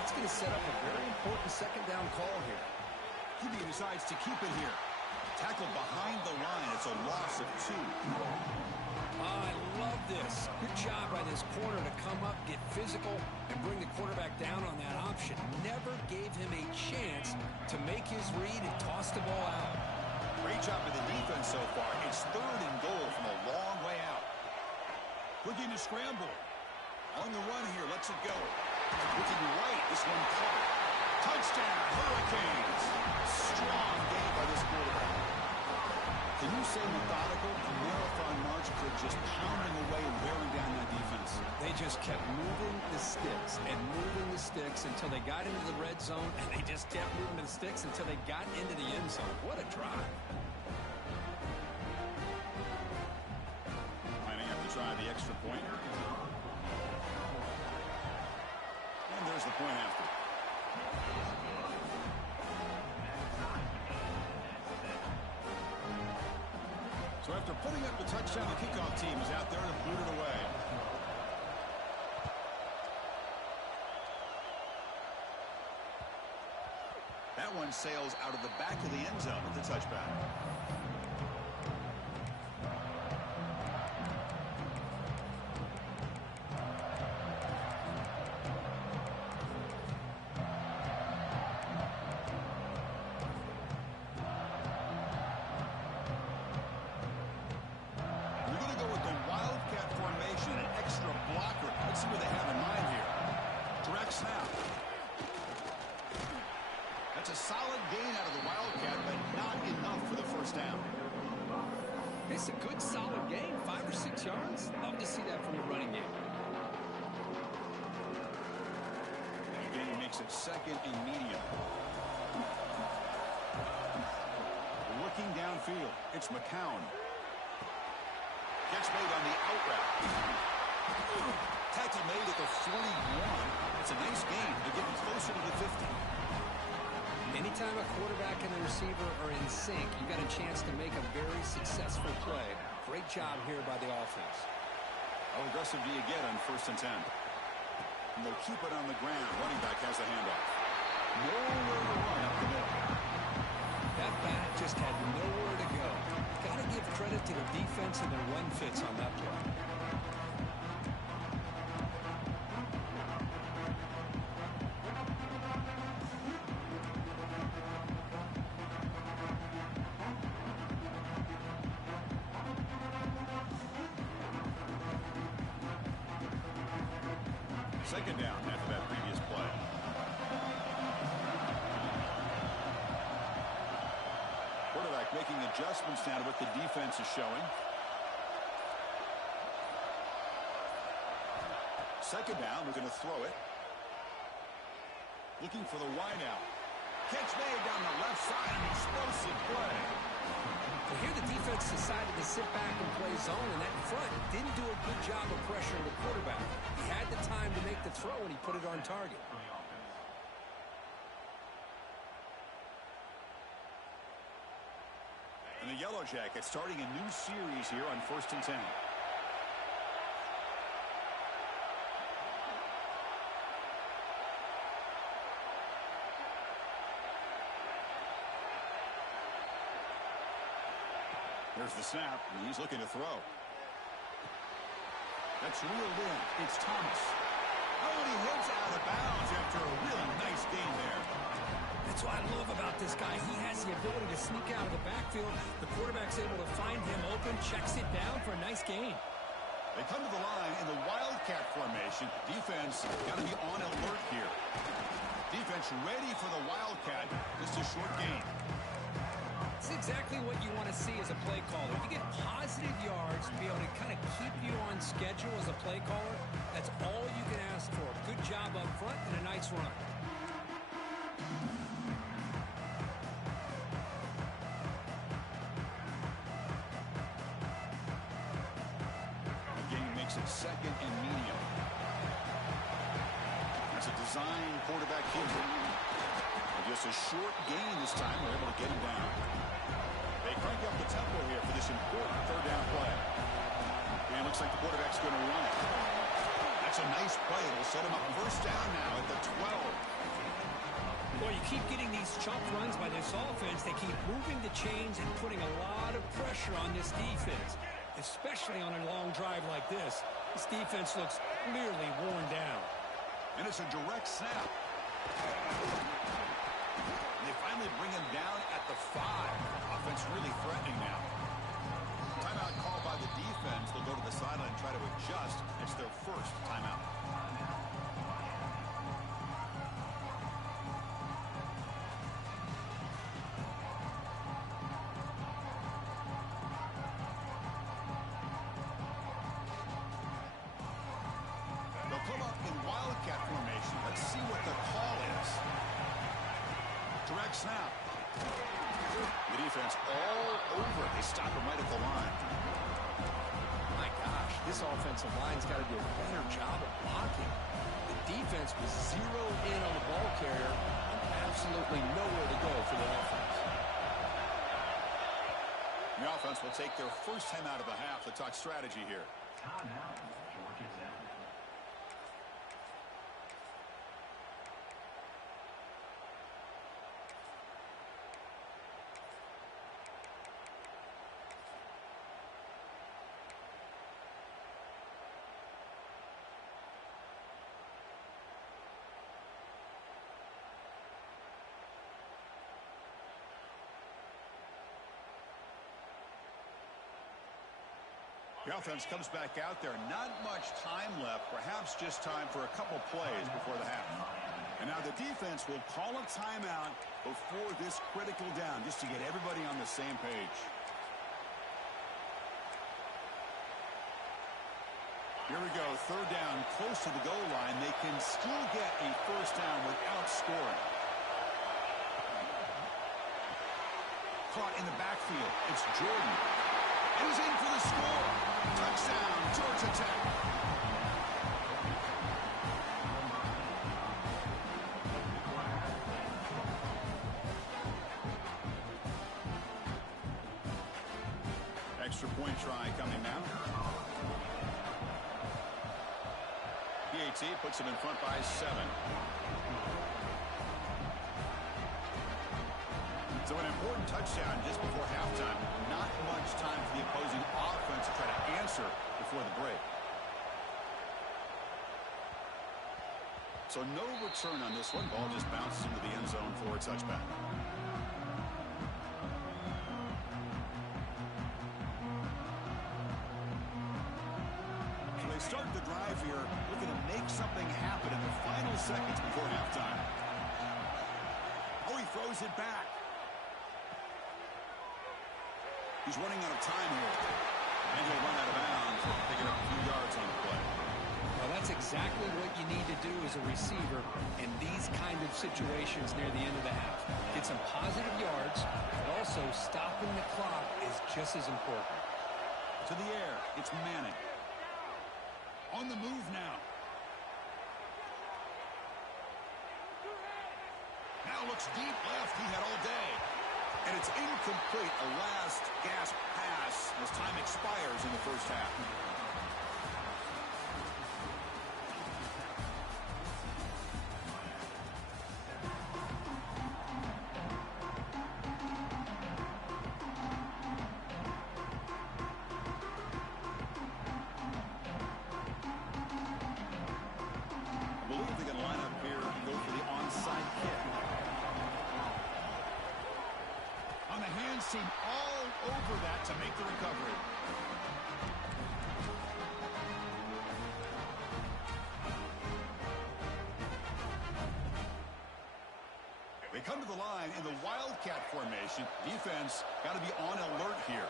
That's going to set up a very important 2nd down call here. QB decides to keep it here. Tackled behind the line. It's a loss of 2. I love this. Good job by this corner to come up, get physical, and bring the quarterback down on that option. Never gave him a chance to make his read and toss the ball out. Great job by the defense so far. It's 3rd and goal from a long way out. Looking to scramble. On the run here. Lets it go. Looking right. This one caught. Touchdown, Hurricanes. Strong game by this quarterback. Can you say methodical? A marathon march, Kirk, just pounding away and wearing down that defense. They just kept moving the sticks and moving the sticks until they got into the red zone, and they just kept moving the sticks until they got into the end zone. What a drive. Lining up to try the extra point. And there's the point after. So after putting up the touchdown, the kickoff team is out there to boot it away. That one sails out of the back of the end zone with the touchback. It's a good, solid game. 5 or 6 yards. Love to see that from the running game. The game makes it 2nd and medium. Looking downfield. It's McCown. Catch made on the out route. Tackle made at the 41. It's a nice game. They're getting closer to the 50. Anytime a quarterback and a receiver are in sync, you got a chance to make a very successful play. Great job here by the offense. How aggressive do you get on 1st and 10? And they'll keep it on the ground. Running back has the handoff. Nowhere to run up the middle. That back just had nowhere to go. Got to give credit to the defense and their run fits on that play. Second down after that previous play. Quarterback making adjustments now to what the defense is showing. Second down, we're going to throw it. Looking for the wideout. Catch made down the left side, an explosive play. Well, here the defense decided to sit back and play zone, and that front didn't do a good job of pressuring the quarterback. He had the time to make the throw, and he put it on target. And the Yellow Jackets starting a new series here on 1st and 10. There's the snap, and he's looking to throw. That's reeled in. It's Thomas. Oh, and he heads out of bounds after a really nice gain there. That's what I love about this guy. He has the ability to sneak out of the backfield. The quarterback's able to find him open, checks it down for a nice gain. They come to the line in the Wildcat formation. Defense got to be on alert here. Defense ready for the Wildcat. Just a short gain. It's exactly what you want to see as a play caller. You get positive yards to be able to kind of keep you on schedule as a play caller. That's all you can ask for. Good job up front and a nice run. The game makes it second and medium. That's a design quarterback hit. Just a short gain this time. We're able to get him down. They crank up the tempo here for this important third down play. And it looks like the quarterback's going to run it. That's a nice play. It'll set him up first down now at the 12. Well, you keep getting these chunk runs by this offense. They keep moving the chains and putting a lot of pressure on this defense, especially on a long drive like this. This defense looks clearly worn down. And it's a direct snap. They finally bring him down at the 5. Offense really threatening now. Timeout called by the defense. They'll go to the sideline and try to adjust. It's their first timeout. They'll come up in Wildcat formation. Let's see what the call is. Direct snap. The defense all over. They stop him right at the line. My gosh, this offensive line's got to do a better job of blocking. The defense was zeroed in on the ball carrier and absolutely nowhere to go for the offense. The offense will take their first time out of the half to talk strategy here. The offense comes back out there. Not much time left. Perhaps just time for a couple plays before the half. And now the defense will call a timeout before this critical down, just to get everybody on the same page. Here we go. Third down, close to the goal line. They can still get a first down without scoring. Caught in the backfield. It's Jordan. And he's in for the score. Touchdown, Georgia Tech. Extra point try coming now. PAT puts him in front by 7. So an important touchdown just before halftime. Not much time for the opposing offense to try to answer before the break. So no return on this one. Ball just bounces into the end zone for a touchback. So they start the drive here. looking to make something happen in the final seconds before halftime. Oh, he throws it back. He's running out of time here. And he'll run out of bounds, picking up a few yards on the play. Well, that's exactly what you need to do as a receiver in these kind of situations near the end of the half. Get some positive yards, but also stopping the clock is just as important. To the air, it's Manning. On the move now. Now looks deep left. He had all day. And it's incomplete. A last gasp pass as time expires in the first half. I believe they're going to line up here and go for the onside kick. On the hands team all over that to make the recovery. They come to the line in the Wildcat formation. Defense got to be on alert here.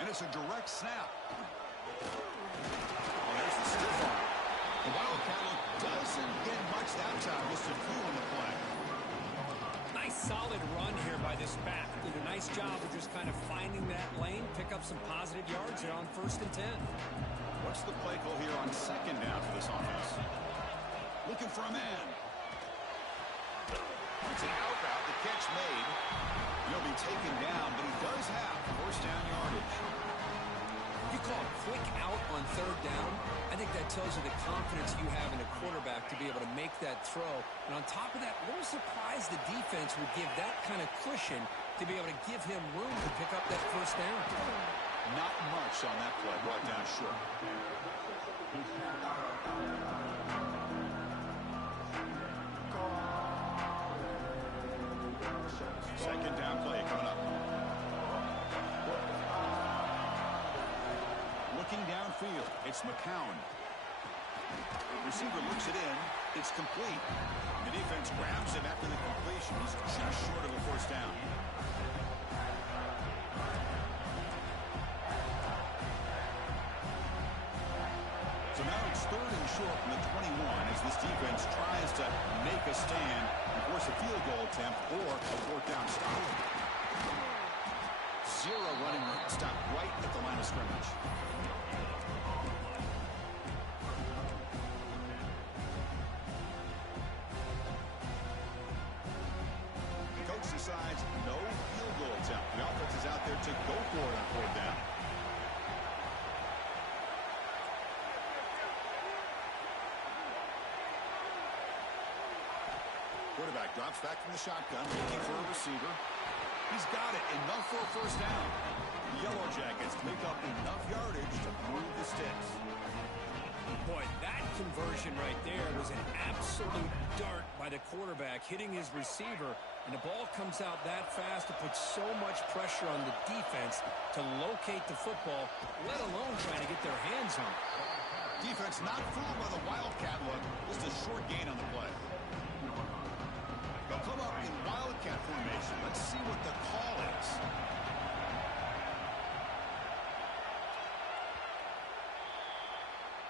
And it's a direct snap. Oh, there's the stiff arm. The Wildcat look doesn't get much that time. Just a few on the play. Nice solid run here by this back. Did a nice job of just kind of finding that lane, pick up some positive yards here on 1st and 10. What's the play call here on 2nd down for this offense? Looking for a man. It's an out route. The catch made. He'll be taken down, but he does have 1st down yardage. You call a quick out on 3rd down, I think that tells you the confidence you have in a quarterback to be able to make that throw. And on top of that, a little surprised the defense would give that kind of cushion to be able to give him room to pick up that 1st down. Not much on that play, brought down short. Second down play coming up. Looking downfield, it's McCown. The receiver looks it in. It's complete. The defense grabs him after the completion. He's just short of a 1st down. So now it's 3rd and short from the 21 as this defense tries to make a stand and force a field goal attempt or a 4th down stop. Zero running room. Stop right at the line of scrimmage. The coach decides no field goal attempt. The offense is out there to go for it on 4th down. Quarterback drops back from the shotgun, looking for a receiver. He's got it. Enough for a 1st down. The Yellow Jackets make up enough yardage to move the sticks. Boy, that conversion right there was an absolute dart by the quarterback, hitting his receiver, and the ball comes out that fast to put so much pressure on the defense to locate the football, let alone trying to get their hands on it. Defense not fooled by the Wildcat look. Just a short gain on the play. They'll come up in Wildcat formation. Let's see what the call is.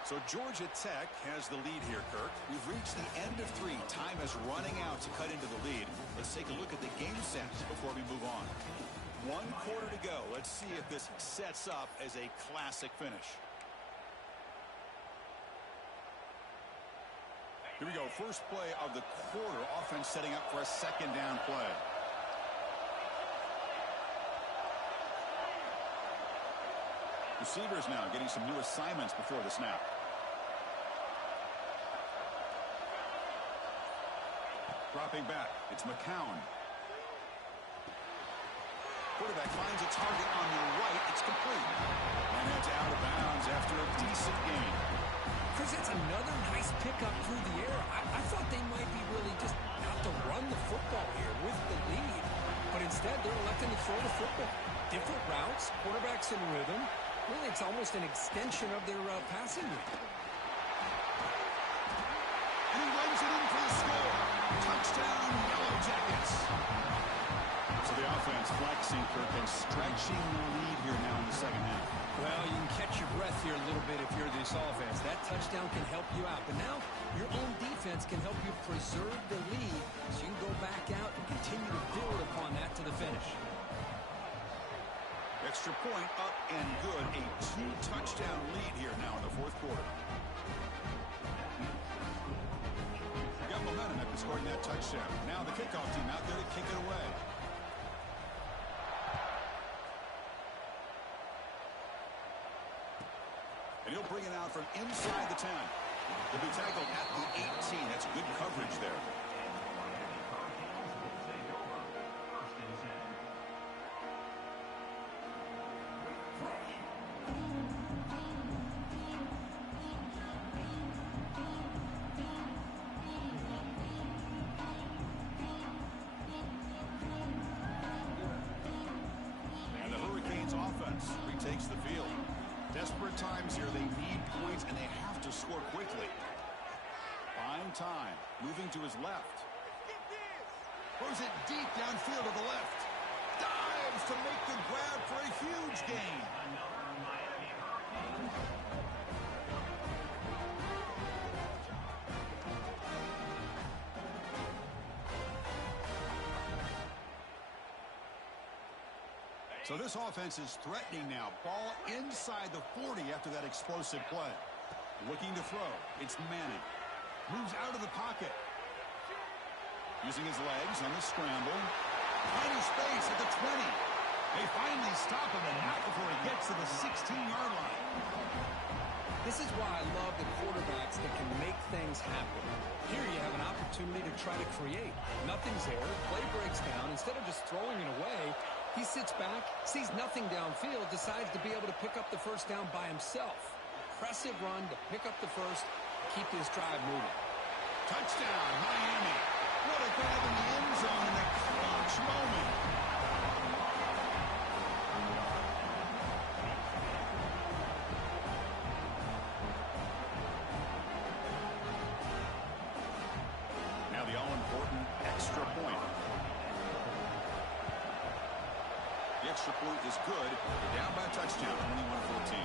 So Georgia Tech has the lead here, Kirk. We've reached the end of 3. Time is running out to cut into the lead. Let's take a look at the game set before we move on. 1 quarter to go. Let's see if this sets up as a classic finish. Here we go. First play of the quarter. Offense setting up for a 2nd down play. Receivers now getting some new assignments before the snap. Dropping back. It's McCown. Quarterback finds a target on the right. It's complete. And it's out of bounds after a decent gain. Chris, it's another nice pickup through the air. I thought they might be really just out to run the football here with the lead. But instead, they're electing to throw the football. Different routes, quarterbacks in rhythm. Really, it's almost an extension of their passing game. And he runs it in for the score. Touchdown, Yellow Jackets. So the offense flexing, Kirk, and stretching the lead here now in the second half. Well, you can catch your breath here a little bit if you're this offense. That touchdown can help you out. But now your own defense can help you preserve the lead so you can go back out and continue to build upon that to the finish. Extra point up and good. A 2-touchdown lead here now in the fourth quarter. We got momentum after scoring that touchdown. Now the kickoff team out there to kick it away. And he'll bring it out from inside the 10. He'll be tackled at the 18. That's good coverage there. And the Hurricanes offense retakes the field. Desperate times here. They need points, and they have to score quickly. Buying time. Moving to his left. Throws it deep downfield to the left. Dives to make the grab for a huge gain. So this offense is threatening now. Ball inside the 40 after that explosive play. Looking to throw. It's Manning. Moves out of the pocket. Using his legs on the scramble. Tiny space at the 20. They finally stop him, and not before he gets to the 16-yard line. This is why I love the quarterbacks that can make things happen. Here you have an opportunity to try to create. Nothing's there. Play breaks down. Instead of just throwing it away, he sits back, sees nothing downfield, decides to be able to pick up the first down by himself. Impressive run to pick up the first, keep this drive moving. Touchdown, Miami. What a grab in the end zone in a clutch moment. Now the all-important extra point. The extra point is good. They're down by a touchdown, 21-14.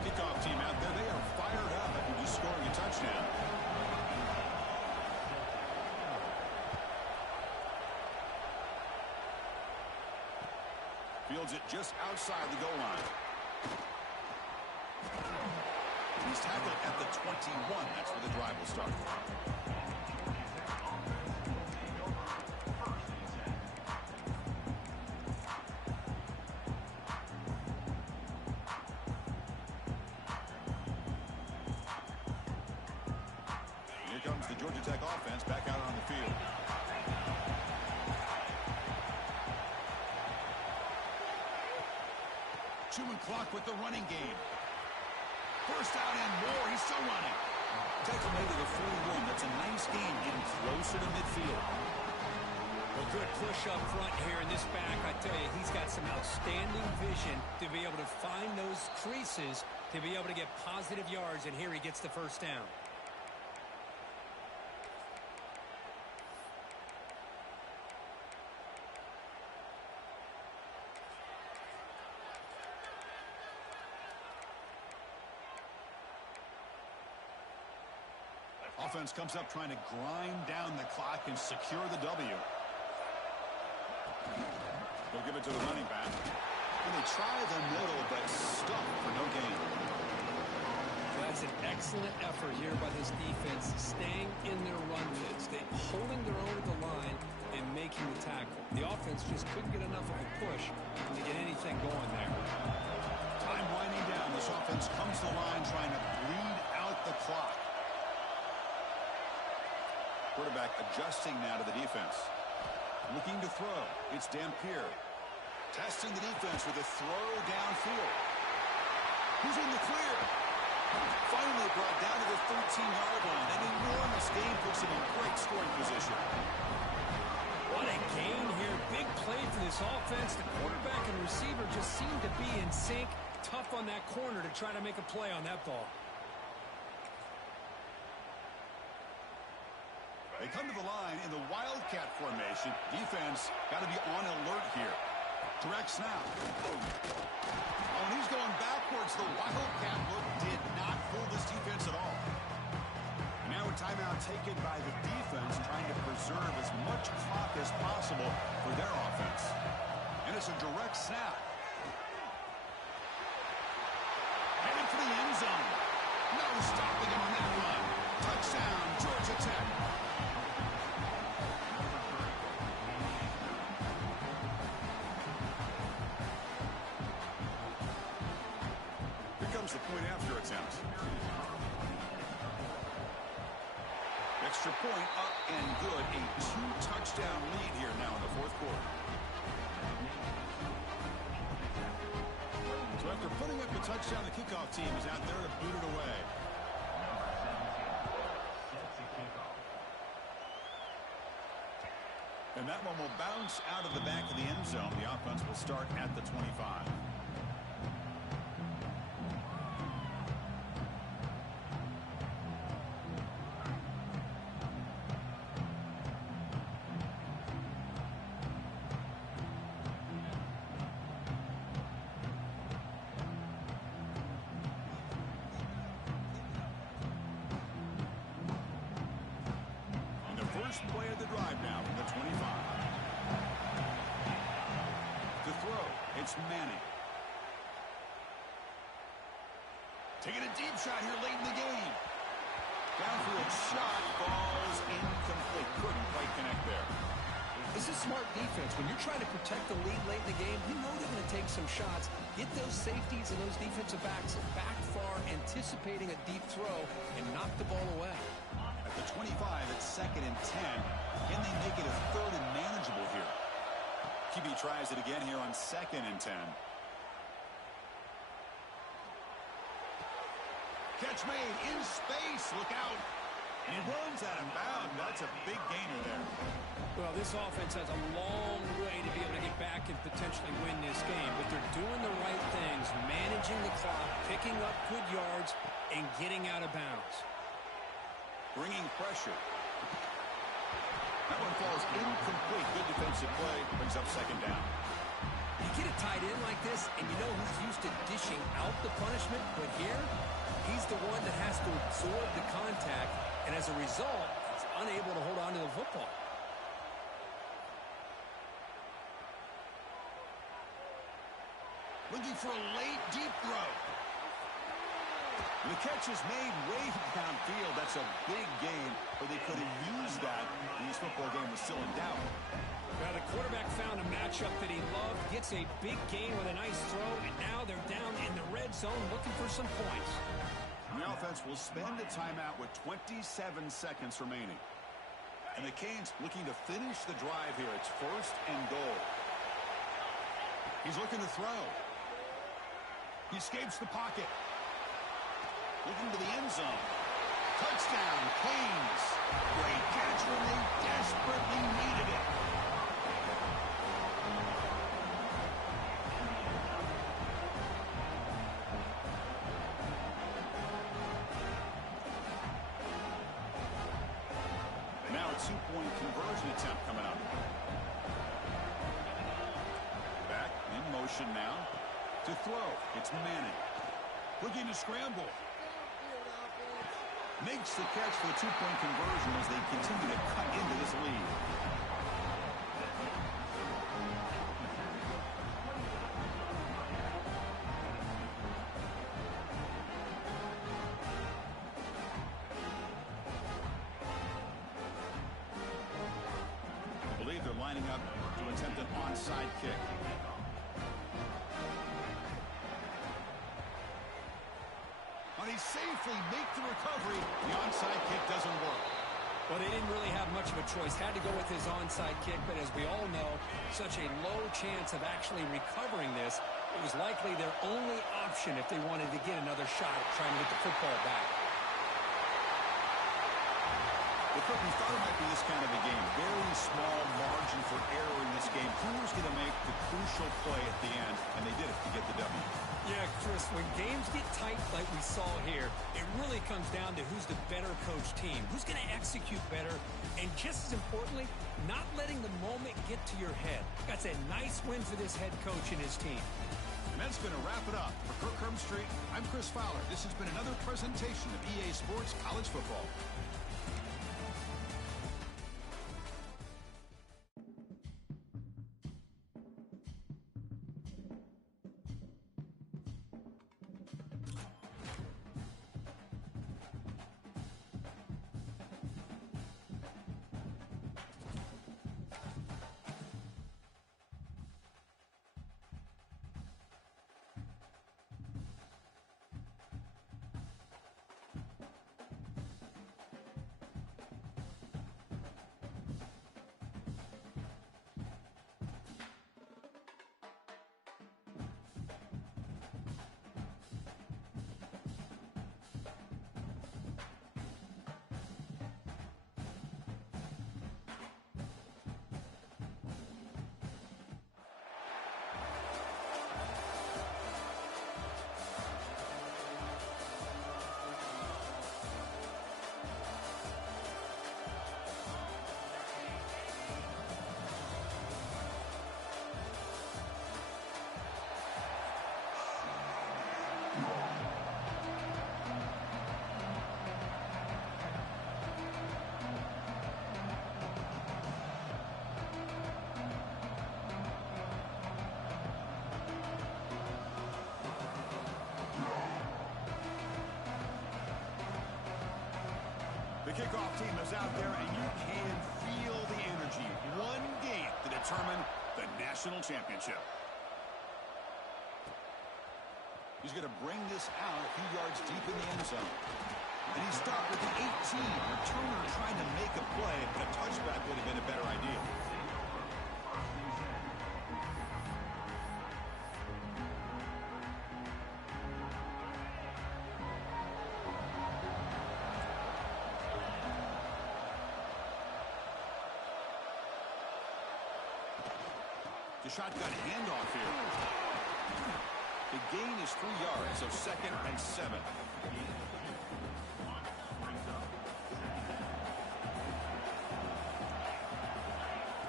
Kickoff team out there. They are fired up after just scoring a touchdown. Fields it just outside the goal line. He's tackled at the 21. That's where the drive will start. Here comes the Georgia Tech offense back out on the field. Chewing clock with the running game. First out and more. He's still running. Takes him into the 41. That's a nice game, getting closer to midfield. Well, good push up front here in this back. I tell you, he's got some outstanding vision to be able to find those creases, to be able to get positive yards, and here he gets the first down. Offense comes up trying to grind down the clock and secure the W. They'll give it to the running back. And they try the middle, but stuck for no gain. That's an excellent effort here by this defense, staying in their run fits, holding their own at the line and making the tackle. The offense just couldn't get enough of a push to get anything going there. Time winding down. This offense comes to the line trying to bleed out the clock. Quarterback adjusting now to the defense. Looking to throw. It's Dampier. Testing the defense with a throw downfield. Who's in the clear? Finally brought down to the 13-yard line. An enormous gain puts him in great scoring position. What a gain here this offense, the quarterback and receiver just seem to be in sync. Tough on that corner to try to make a play on that ball. They come to the line in the Wildcat formation. Defense got to be on alert here. Direct snap. Oh, and he's going backwards. The Wildcat look did not fool this defense at all. And now a timeout taken by the defense, trying to preserve as much clock as possible for their offense. And it's a direct snap. Headed for the end zone. No stopping him on that run. Touchdown, Georgia Tech. The point after attempt. Extra point up and good. A 2-touchdown lead here now in the fourth quarter. So after putting up a touchdown, the kickoff team is out there to boot it away. And that one will bounce out of the back of the end zone. The offense will start at the 25. First play of the drive now from the 25. To throw, it's Manning. Taking a deep shot here late in the game. Downfield shot falls incomplete. Couldn't quite connect there. This is smart defense. When you're trying to protect the lead late in the game, you know they're going to take some shots. Get those safeties and those defensive backs back far, anticipating a deep throw, and knock the ball away. At the 25, it's 2nd and 10. Can they make it a 3rd and manageable here? QB tries it again here on 2nd and 10. Catch made in space. Look out. And he runs out of bounds. That's a big gainer there. Well, this offense has a long way to be able to get back and potentially win this game. But they're doing the right things, managing the clock, picking up good yards, and getting out of bounds. Bringing pressure. That one falls incomplete. Good defensive play. Brings up 2nd down. You get it tied in like this, and you know who's used to dishing out the punishment. But here, he's the one that has to absorb the contact, and as a result, he's unable to hold on to the football. Looking for a late, deep throw. And the catch is made way downfield. That's a big gain, but they could have used that when this football game was still in doubt. Now the quarterback found a matchup that he loved, gets a big gain with a nice throw, and now they're down in the red zone looking for some points. And the offense will spend a timeout with 27 seconds remaining. And the Canes looking to finish the drive here. It's 1st and goal. He's looking to throw. He escapes the pocket. Looking to the end zone. Touchdown, Canes. Great catch when they desperately needed it. And now a 2-point conversion attempt coming up. Back in motion now. To throw, it's Manning. Looking to scramble. Makes the catch for the 2-point conversion as they continue to cut into this lead. I believe they're lining up to attempt an onside kick. They safely make the recovery. The onside kick doesn't work. Well, they didn't really have much of a choice. Had to go with his onside kick, but as we all know, such a low chance of actually recovering this. It was likely their only option if they wanted to get another shot at trying to get the football back. The We thought it might be this kind of a game. Very small margin for error in this game. Who was going to make the crucial play at the end? And they did it to get the W. Yeah, Chris, when games get tight like we saw here, it really comes down to who's the better coached team, who's going to execute better, and just as importantly, not letting the moment get to your head. That's a nice win for this head coach and his team. And that's going to wrap it up. For Kirk Street, I'm Chris Fowler. This has been another presentation of EA Sports College Football. The kickoff team is out there, and you can feel the energy. One game to determine the national championship. He's going to bring this out a few yards deep in the end zone. And he's stopped with the 18. Returner trying to make a play, but a touchback would have been a better idea. The shotgun handoff here. The gain is 3 yards, so 2nd and 7.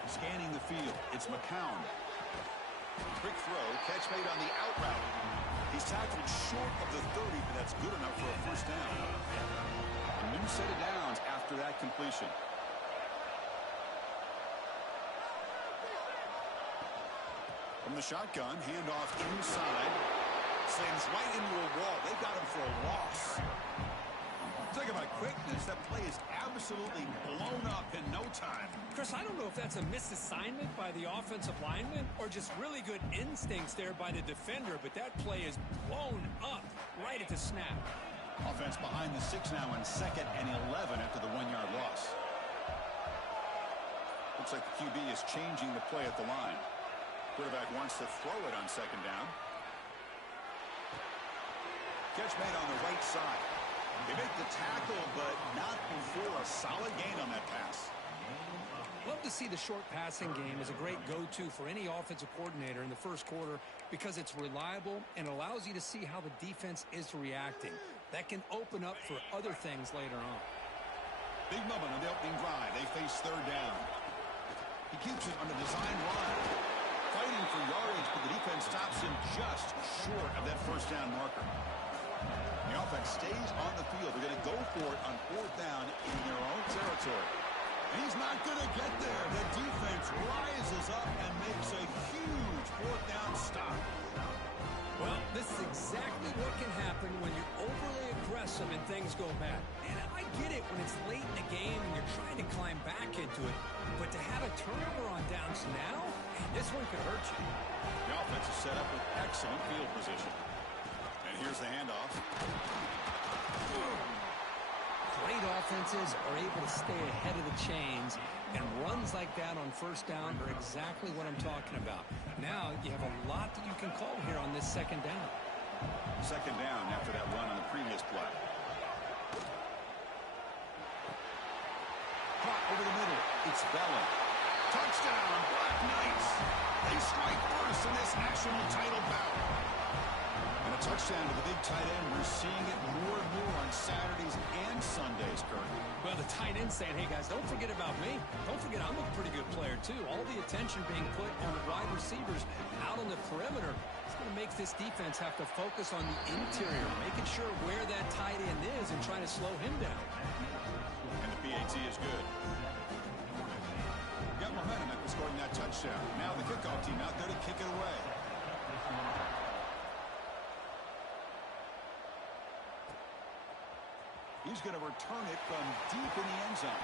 Scanning the field, it's McCown. Quick throw, catch made on the out route. He's tackled short of the 30, but that's good enough for a first down. A new set of downs after that completion. From the shotgun, handoff inside. Slams right into a wall. They got him for a loss. Talk about quickness. That play is absolutely blown up in no time. Chris, I don't know if that's a misassignment by the offensive lineman or just really good instincts there by the defender, but that play is blown up right at the snap. Offense behind the 6 now on 2nd and 11 after the 1-yard loss. Looks like the QB is changing the play at the line. Quarterback wants to throw it on 2nd down. Catch made on the right side. They make the tackle, but not before a solid gain on that pass. Love to see the short passing game as a great go-to for any offensive coordinator in the first quarter because it's reliable and allows you to see how the defense is reacting. That can open up for other things later on. Big moment on the opening drive. They face 3rd down. He keeps it on the design line. Fighting for yardage, but the defense stops him just short of that first down marker. The offense stays on the field. They're going to go for it on 4th down in their own territory. And he's not going to get there. The defense rises up and makes a huge 4th down stop. Well, this is exactly what can happen when you're overly aggressive and things go bad. And I get it when it's late in the game and you're trying to climb back into it. But to have a turnover on downs now, this one could hurt you. The offense is set up with excellent field position. And here's the handoff. Great offenses are able to stay ahead of the chains, and runs like that on 1st down are exactly what I'm talking about. Now you have a lot that you can call here on this 2nd down. 2nd down after that run on the previous play. over the middle. It's Bella. Touchdown, Black Knights. They strike first in this national title bout. And a touchdown to the big tight end. We're seeing it more and more on Saturdays and Sundays, Kirk. Well, the tight end saying, hey, guys, don't forget about me. Don't forget I'm a pretty good player, too. All the attention being put on the wide receivers out on the perimeter. It's going to make this defense have to focus on the interior, making sure where that tight end is and trying to slow him down. And the PAT is good. Got momentum after scoring that touchdown. Now the kickoff team out there to kick it away. He's going to return it from deep in the end zone.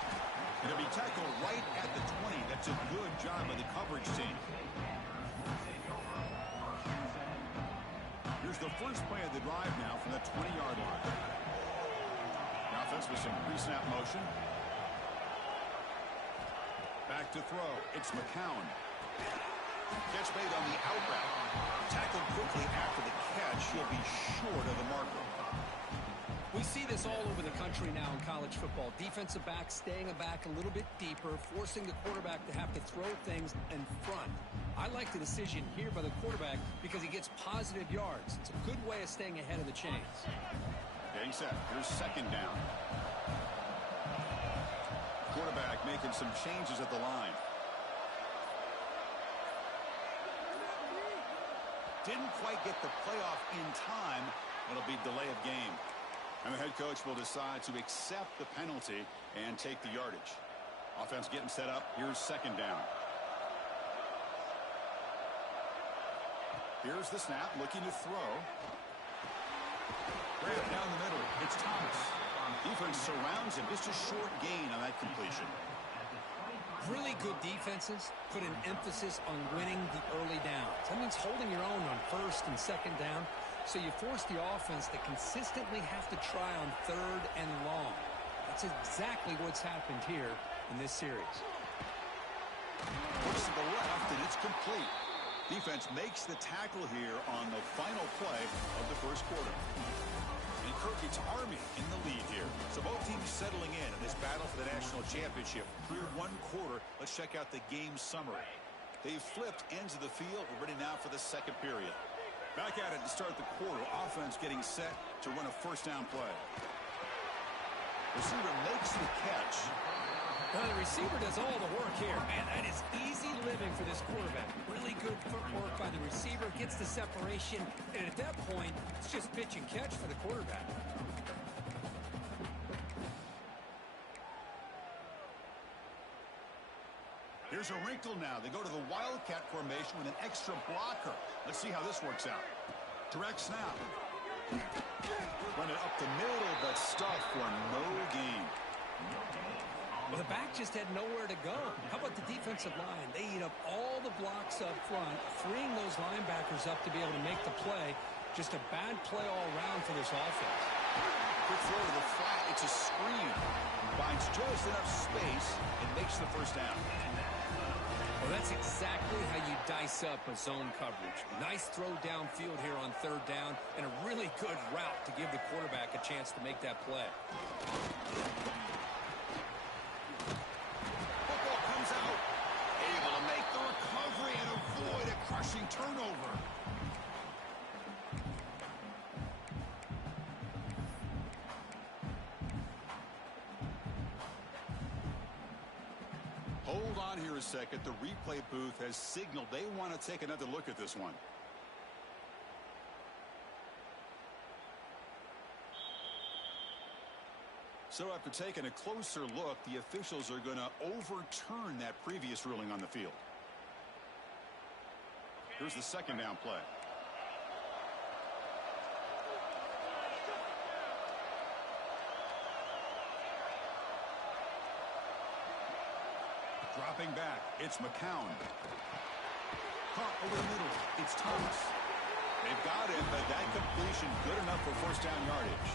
It'll be tackled right at the 20. That's a good job by the coverage team. Here's the first play of the drive now from the 20-yard line. The offense with some pre-snap motion. Back to throw. It's McCown. Catch made on the out route. Tackled quickly after the catch. He'll be short of the marker. We see this all over the country now in college football. Defensive backs staying back a little bit deeper, forcing the quarterback to have to throw things in front. I like the decision here by the quarterback because he gets positive yards. It's a good way of staying ahead of the chains. Getting set. Here's second down. Quarterback making some changes at the line. Didn't quite get the playoff in time. It'll be delay of game. And the head coach will decide to accept the penalty and take the yardage. Offense getting set up. Here's second down. Here's the snap, looking to throw. Grab down the middle. It's Thomas. Defense surrounds him. Just a short gain on that completion. Really good defenses put an emphasis on winning the early downs. That means holding your own on first and second down. So you force the offense to consistently have to try on third and long. That's exactly what's happened here in this series. Looks to the left, and it's complete. Defense makes the tackle here on the final play of the first quarter. And Kirk, it's Army in the lead here. So both teams settling in this battle for the national championship. Through one quarter, let's check out the game summary. They've flipped ends of the field. We're ready now for the second period. Back at it to start the quarter. Offense getting set to run a first down play. Receiver makes the catch. Well, the receiver does all the work here. Man, that is easy living for this quarterback. Really good footwork by the receiver. Gets the separation. And at that point, it's just pitch and catch for the quarterback. Here's a wrinkle now. They go to the Wildcat formation with an extra blocker. Let's see how this works out. Direct snap. Run it up the middle, but stuffed for no gain. Well, the back just had nowhere to go. How about the defensive line? They eat up all the blocks up front, freeing those linebackers up to be able to make the play. Just a bad play all around for this offense. Quick throw to the flat. It's a screen. Finds just enough space and makes the first down. Well, that's exactly how you dice up a zone coverage. Nice throw downfield here on third down, and a really good route to give the quarterback a chance to make that play. Football comes out. Able to make the recovery and avoid a crushing turnover. Hold on here a second. The replay booth has signaled they want to take another look at this one. So after taking a closer look, the officials are going to overturn that previous ruling on the field. Here's the second down play. Dropping back, it's McCown. Caught over the middle, it's Thomas. They've got him, but that completion good enough for first down yardage.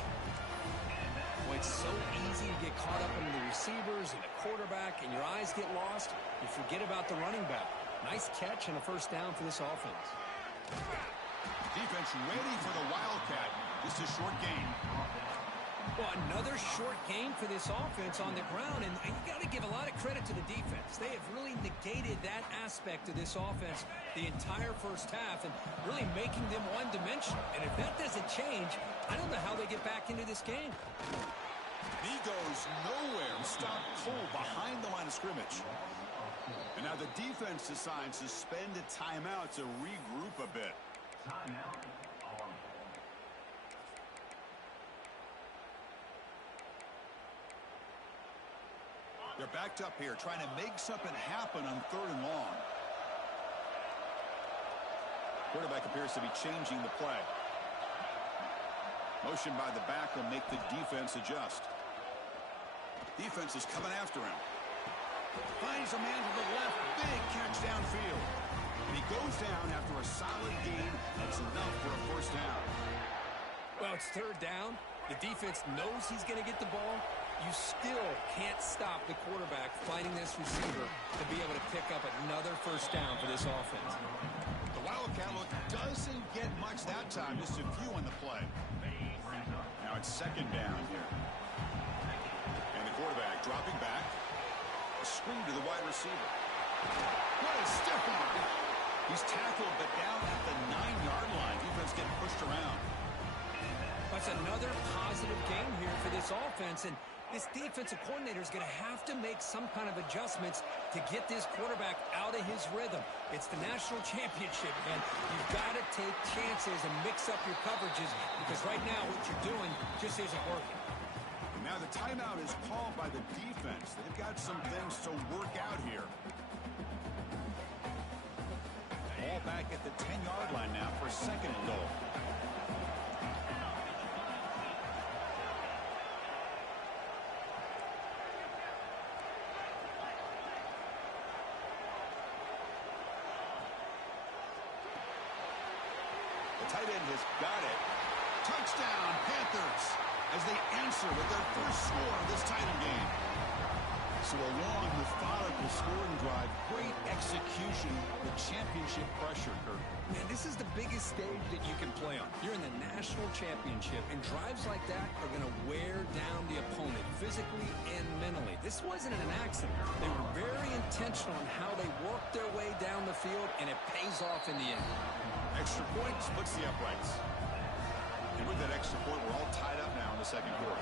Boy, it's so easy to get caught up in the receivers and the quarterback, and your eyes get lost. You forget about the running back. Nice catch and a first down for this offense. Defense ready for the Wildcat. Just a short gain. Well, another short game for this offense on the ground, and you got to give a lot of credit to the defense. They have really negated that aspect of this offense the entire first half and really making them one-dimensional. And if that doesn't change, I don't know how they get back into this game. And he goes nowhere. Stop cold behind the line of scrimmage. And now the defense decides to spend a timeout to regroup a bit. Timeout. They're backed up here, trying to make something happen on 3rd and long. Quarterback appears to be changing the play. Motion by the back will make the defense adjust. Defense is coming after him. Finds a man to the left. Big catch downfield. And he goes down after a solid gain. That's enough for a first down. Well, it's 3rd down. The defense knows he's going to get the ball. You still can't stop the quarterback fighting this receiver to be able to pick up another first down for this offense. The Wildcat look doesn't get much that time. Just a few on the play. Now it's 2nd down here. And the quarterback dropping back. A screen to the wide receiver. What a stiff arm. He's tackled but down at the 9-yard line. Defense getting pushed around. That's another positive game here for this offense, and this defensive coordinator is going to have to make some kind of adjustments to get this quarterback out of his rhythm. It's the national championship, and you've got to take chances and mix up your coverages because right now what you're doing just isn't working. And now the timeout is called by the defense. They've got some things to work out here. Ball back at the 10-yard line now for 2nd and goal. Tight end has got it. Touchdown, Panthers, as they answer with their first score of this title game. So a long, methodical scoring drive. Great execution. The championship pressure, Kurt. Man, this is the biggest stage that you can play on. You're in the national championship, and drives like that are going to wear down the opponent physically and mentally. This wasn't an accident. They were very intentional in how they worked their way down the field, and it pays off in the end. Extra point splits the uprights. And with that extra point, we're all tied up now in the 2nd quarter.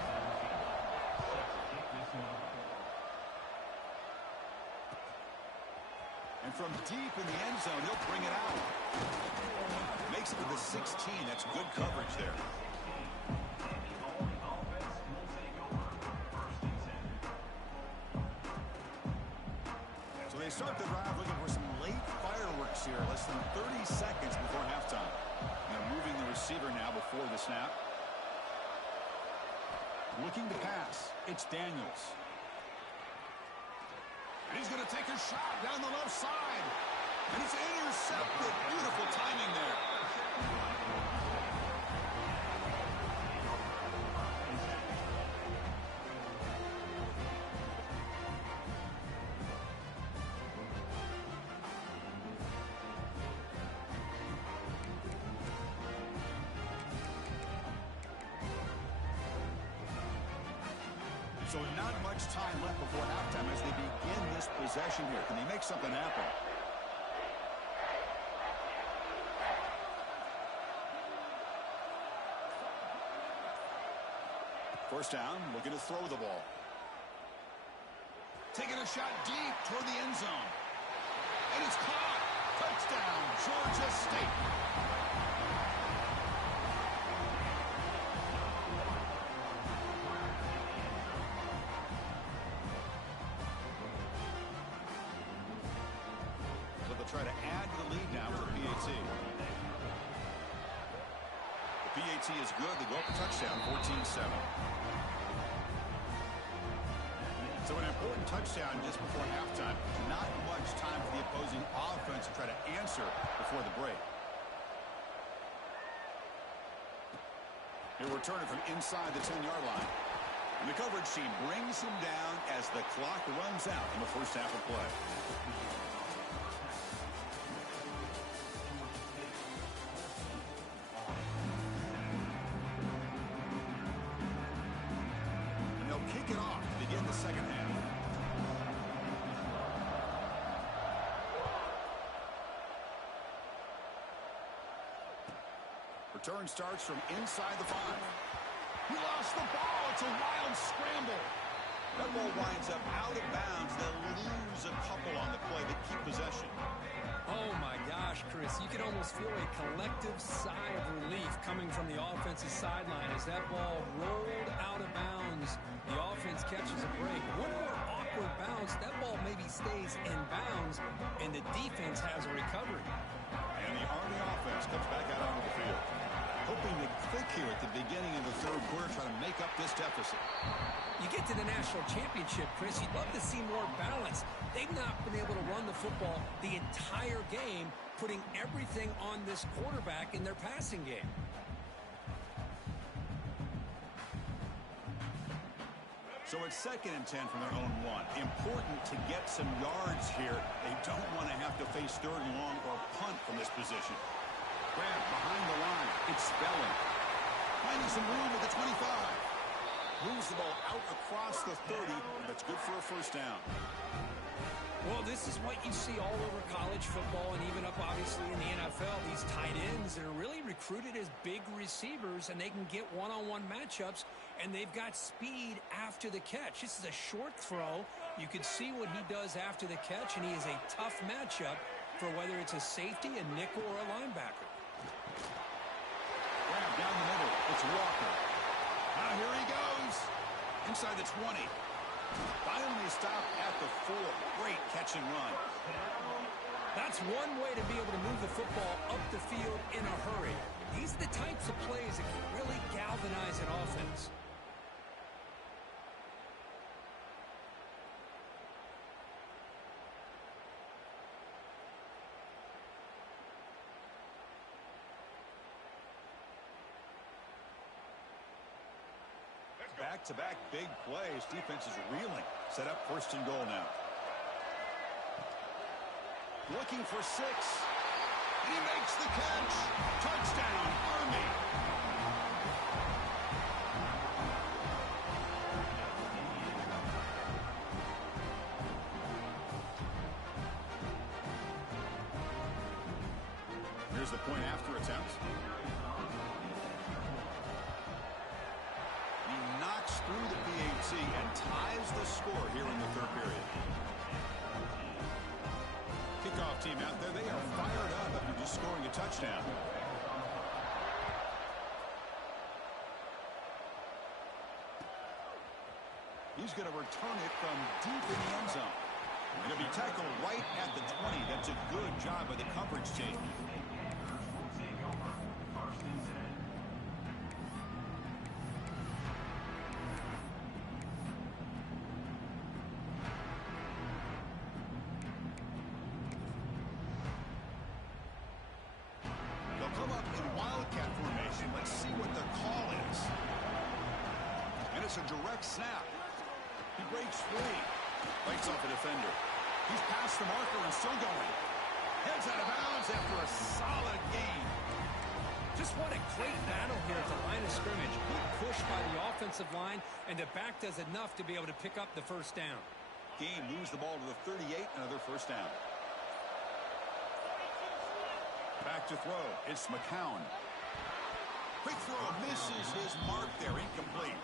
And from deep in the end zone, he'll bring it out. Makes it to the 16. That's good coverage there. So they start the drive looking for some late fireworks here. Less than 30 seconds before halftime. And they're moving the receiver now before the snap. Looking to pass. It's Daniels. And he's going to take a shot down the left side. And it's intercepted. Beautiful timing there. So not much time left before halftime as they begin this possession here. Can they make something happen? First down, looking to throw the ball. Taking a shot deep toward the end zone. And it's caught. Touchdown, Georgia State. Try to add to the lead now with the PAT. The PAT is good. They go up a touchdown, 14-7. So an important touchdown just before halftime. Not much time for the opposing offense to try to answer before the break. He'll return it from inside the 10-yard line. And the coverage team brings him down as the clock runs out in the first half of play. Return starts from inside the 5. He lost the ball. It's a wild scramble. That ball winds up out of bounds. They'll lose a couple on the play that keep possession. Oh, my gosh, Chris. You can almost feel a collective sigh of relief coming from the offensive sideline as that ball rolled out of bounds. The offense catches a break. One more awkward bounce. That ball maybe stays in bounds, and the defense has a recovery. And the Army offense comes back out onto the field. Hoping to click here at the beginning of the third quarter, try to make up this deficit. You get to the national championship, Chris, you'd love to see more balance. They've not been able to run the football the entire game, putting everything on this quarterback in their passing game. So it's 2nd and 10 from their own 1. Important to get some yards here. They don't want to have to face 3rd and long or punt from this position. Grab behind the line. It's Spelling. Finding some room at the 25. Moves the ball out across the 30. That's good for a first down. Well, this is what you see all over college football and even up, obviously, in the NFL. These tight ends that are really recruited as big receivers, and they can get one-on-one matchups, and they've got speed after the catch. This is a short throw. You can see what he does after the catch, and he is a tough matchup for whether it's a safety, a nickel, or a linebacker. Grab down the middle. It's Walker. Now here he goes. Inside the 20. Finally stopped at the 4. Great catch and run. That's one way to be able to move the football up the field in a hurry. These are the types of plays that can really galvanize an offense. Back-to-back big plays. Defense is reeling. Set up 1st and goal now. Looking for 6. And he makes the catch. Touchdown, Army. Here's the point after attempt. Through the PAT and ties the score here in the 3rd period. Kickoff team out there, they are fired up after just scoring a touchdown. He's going to return it from deep in the end zone. Going to be tackled right at the 20. That's a good job by the coverage team. Come up in wildcat formation. Let's see what the call is. And it's a direct snap. He breaks free. Bites off a defender. He's past the marker and still going. Heads out of bounds after a solid gain. Just what a great battle here at the line of scrimmage. Good push by the offensive line, and the back does enough to be able to pick up the first down. Game moves the ball to the 38, another first down. Back to throw. It's McCown. Quick throw misses his mark there. Incomplete.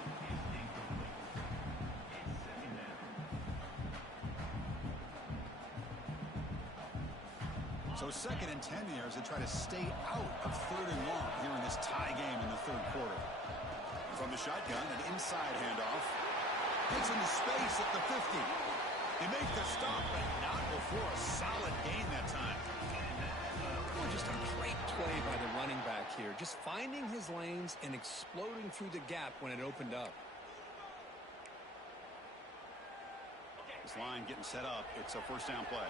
So 2nd and 10 here as they try to stay out of 3rd and long here in this tie game in the 3rd quarter. From the shotgun, an inside handoff. Gets into space at the 50. They make the stop, but not before a solid gain that time. Oh, just a great play by the running back here. Just finding his lanes and exploding through the gap when it opened up. This line getting set up. It's a first down play.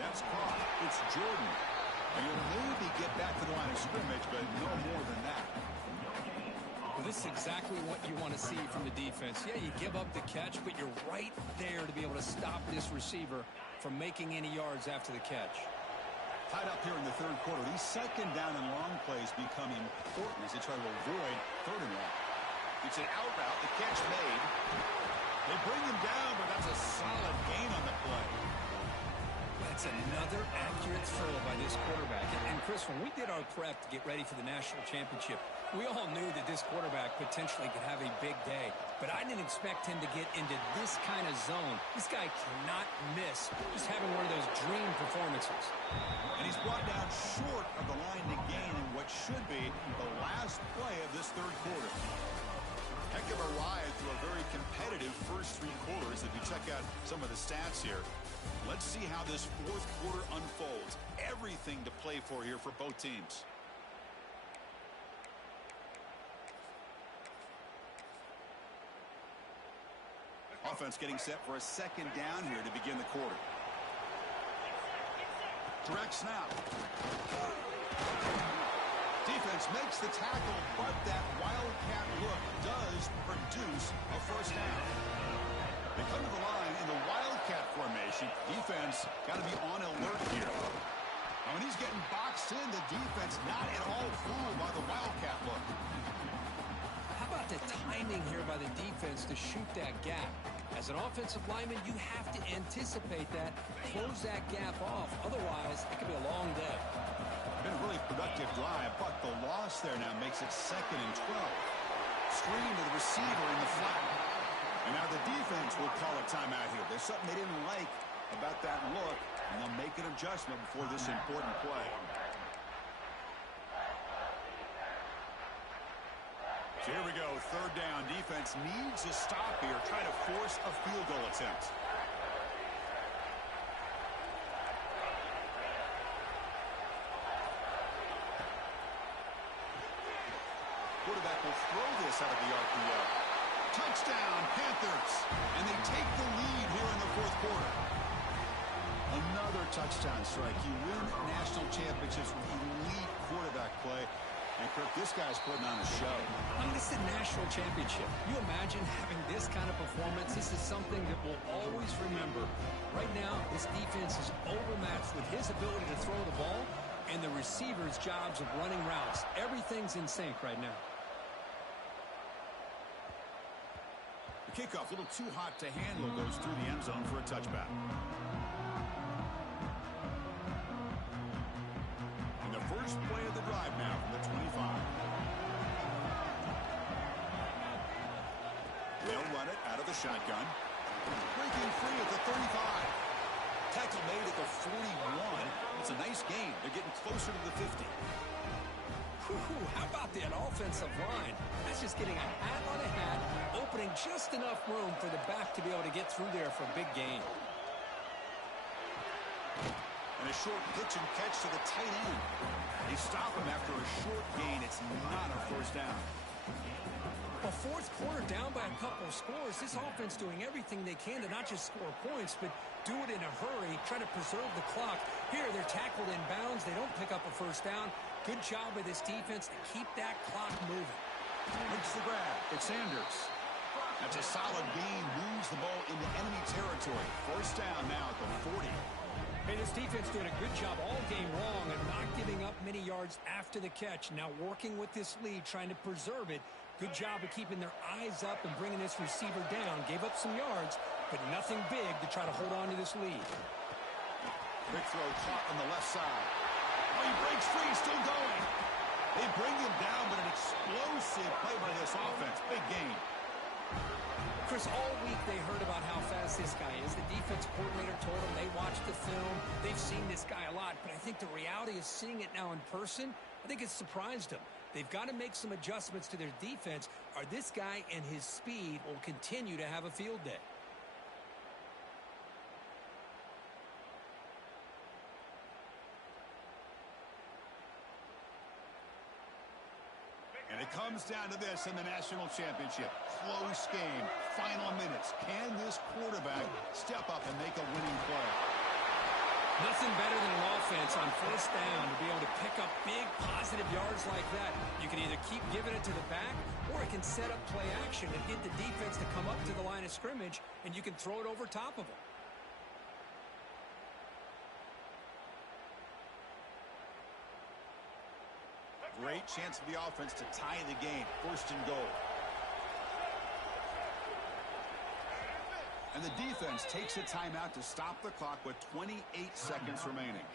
That's caught. It's Jordan. And he'll maybe get back to the line of scrimmage, but no more than that. Well, this is exactly what you want to see from the defense. Yeah, you give up the catch, but you're right there to be able to stop this receiver from making any yards after the catch. Tied up here in the 3rd quarter. These 2nd down and long plays become important as they try to avoid 3rd and long. It's an out route. The catch made. They bring him down, but that's a solid gain on the play. That's another accurate throw by this quarterback. And Chris, when we did our prep to get ready for the national championship, we all knew that this quarterback potentially could have a big day. But I didn't expect him to get into this kind of zone. This guy cannot miss just having one of those dream performances. And he's brought down short of the line to gain in what should be the last play of this third quarter. Heck of a ride through a very competitive first three quarters. If you check out some of the stats here, let's see how this fourth quarter unfolds. Everything to play for here for both teams. Offense getting set for a second down here to begin the quarter. Direct snap. Defense makes the tackle, but that wildcat look does produce a first down. They come to the line in the wildcat formation. Defense got to be on alert here. Now, when he's getting boxed in, the defense not at all fooled by the wildcat look. How about the timing here by the defense to shoot that gap? As an offensive lineman, you have to anticipate that, close that gap off. Otherwise, it could be a long day. Been a really productive drive, but the loss there now makes it 2nd and 12. Screen to the receiver in the flat. And now the defense will call a timeout here. There's something they didn't like about that look, and they'll make an adjustment before this important play. So here we go, third down. Defense needs a stop here, trying to force a field goal attempt. Quarterback will throw this out of the RPO. Touchdown, Panthers. And they take the lead here in the fourth quarter. Another touchdown strike. You win national championships with elite quarterback play. And, Kirk, this guy's putting on a show. I mean, this is a national championship. You imagine having this kind of performance? This is something that we'll always remember. Right now, this defense is overmatched with his ability to throw the ball and the receivers' jobs of running routes. Everything's in sync right now. The kickoff, a little too hot to handle, goes through the end zone for a touchback. And the first play of the drive now from the 25. They'll run it out of the shotgun. Breaking free at the 35. Tackle made at the 41. It's a nice gain. They're getting closer to the 50. Whew, how about that offensive line? That's just getting a hat on a hat, opening just enough room for the back to be able to get through there for a big gain. And a short pitch and catch to the tight end. They stop him after a short gain. It's not a first down. A fourth quarter down by a couple of scores. This offense doing everything they can to not just score points, but do it in a hurry, try to preserve the clock. Here, they're tackled in bounds. They don't pick up a first down. Good job by this defense to keep that clock moving. Makes the grab. It's Sanders. That's a solid gain. Moves the ball into enemy territory. First down now at the 40. Hey, this defense doing a good job all game long and not giving up many yards after the catch. Now working with this lead, trying to preserve it. Good job of keeping their eyes up and bringing this receiver down. Gave up some yards, but nothing big to try to hold on to this lead. Quick throw caught on the left side. Oh, he breaks free, still going. They bring him down, but an explosive play by this offense. Big gain. Chris, all week they heard about how fast this guy is. The defense coordinator told them they watched the film. They've seen this guy a lot, but I think the reality is seeing it now in person, I think it's surprised them. They've got to make some adjustments to their defense, or this guy and his speed will continue to have a field day. And it comes down to this in the national championship. Close game. Final minutes. Can this quarterback step up and make a winning play? Nothing better than an offense on first down to be able to pick up big positive yards like that. You can either keep giving it to the back, or it can set up play action and get the defense to come up to the line of scrimmage, and you can throw it over top of them. Great chance for the offense to tie the game. First and goal. And the defense takes a timeout to stop the clock with 28 seconds remaining.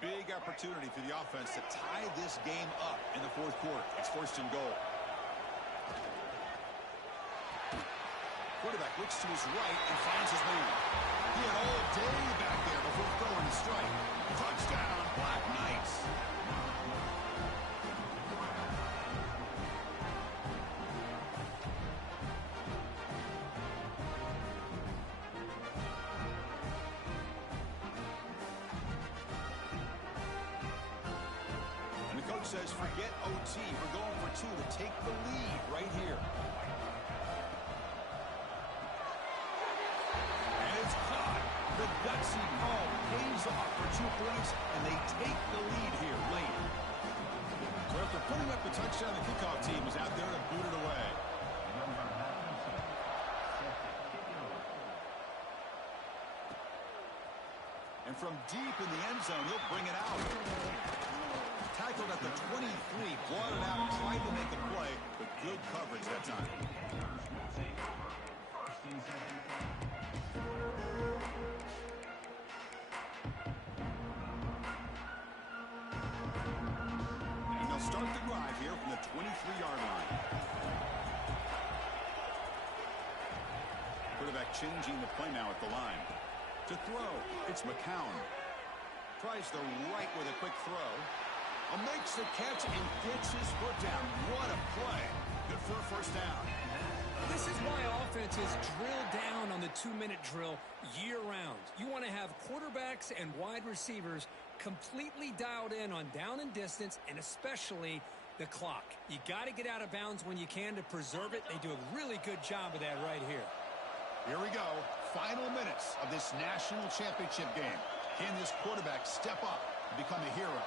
Big opportunity for the offense to tie this game up in the fourth quarter. It's first and goal. Quarterback looks to his right and finds his man. He had all day back there before throwing the strike. Touchdown, Black Knights. And the coach says, forget OT. We're going for two to take the lead right here. The gutsy call pays off for 2 points, and they take the lead here late. So after putting up the touchdown, the kickoff team is out there to boot it away. And from deep in the end zone, he'll bring it out. Tackled at the 23, brought it out, tried to make a play, but good coverage that time. Start the drive here from the 23-yard line. Quarterback changing the play now at the line. To throw, it's McCown. Tries the right with a quick throw. Makes the catch and gets his foot down. What a play. Good for a first down. This is why offenses drill down on the 2-minute drill year-round. You want to have quarterbacks and wide receivers completely dialed in on down and distance, and especially the clock. You got to get out of bounds when you can to preserve it. They do a really good job of that right here. Here we go. Final minutes of this national championship game. Can this quarterback step up and become a hero?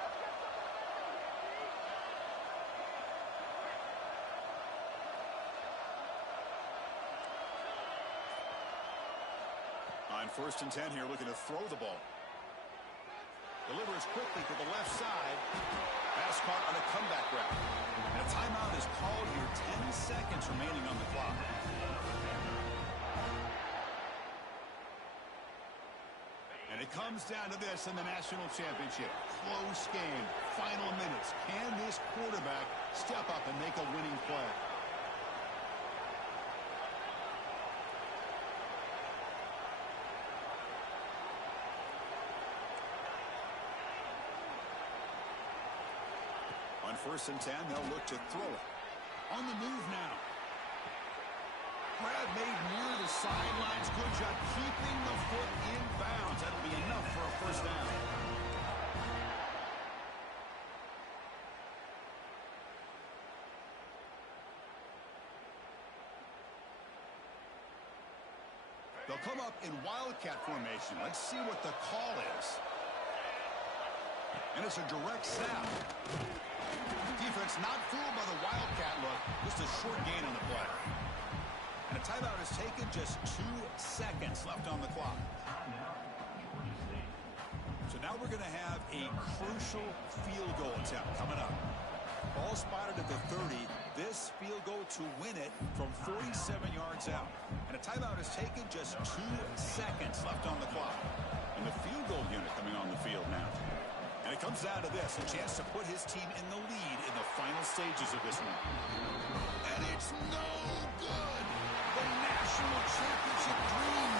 On first and 10 here, looking to throw the ball. Delivers quickly to the left side. Pass caught on a comeback route. And a timeout is called here. 10 seconds remaining on the clock. And it comes down to this in the national championship. Close game. Final minutes. Can this quarterback step up and make a winning play? On first and 10, they'll look to throw it. On the move now. Grab made near the sidelines. Good job keeping the foot in bounds. That'll be enough for a first down. They'll come up in wildcat formation. Let's see what the call is. And it's a direct snap. Defense not fooled by the wildcat look. Just a short gain on the play. And a timeout is taken. Just 2 seconds left on the clock. So now we're going to have a crucial field goal attempt coming up. Ball spotted at the 30. This field goal to win it from 47 yards out. And a timeout is taken. Just 2 seconds left on the clock. And the field goal unit coming on the field now. And it comes down to this, a chance to put his team in the lead in the final stages of this one. And it's no good. The national championship dream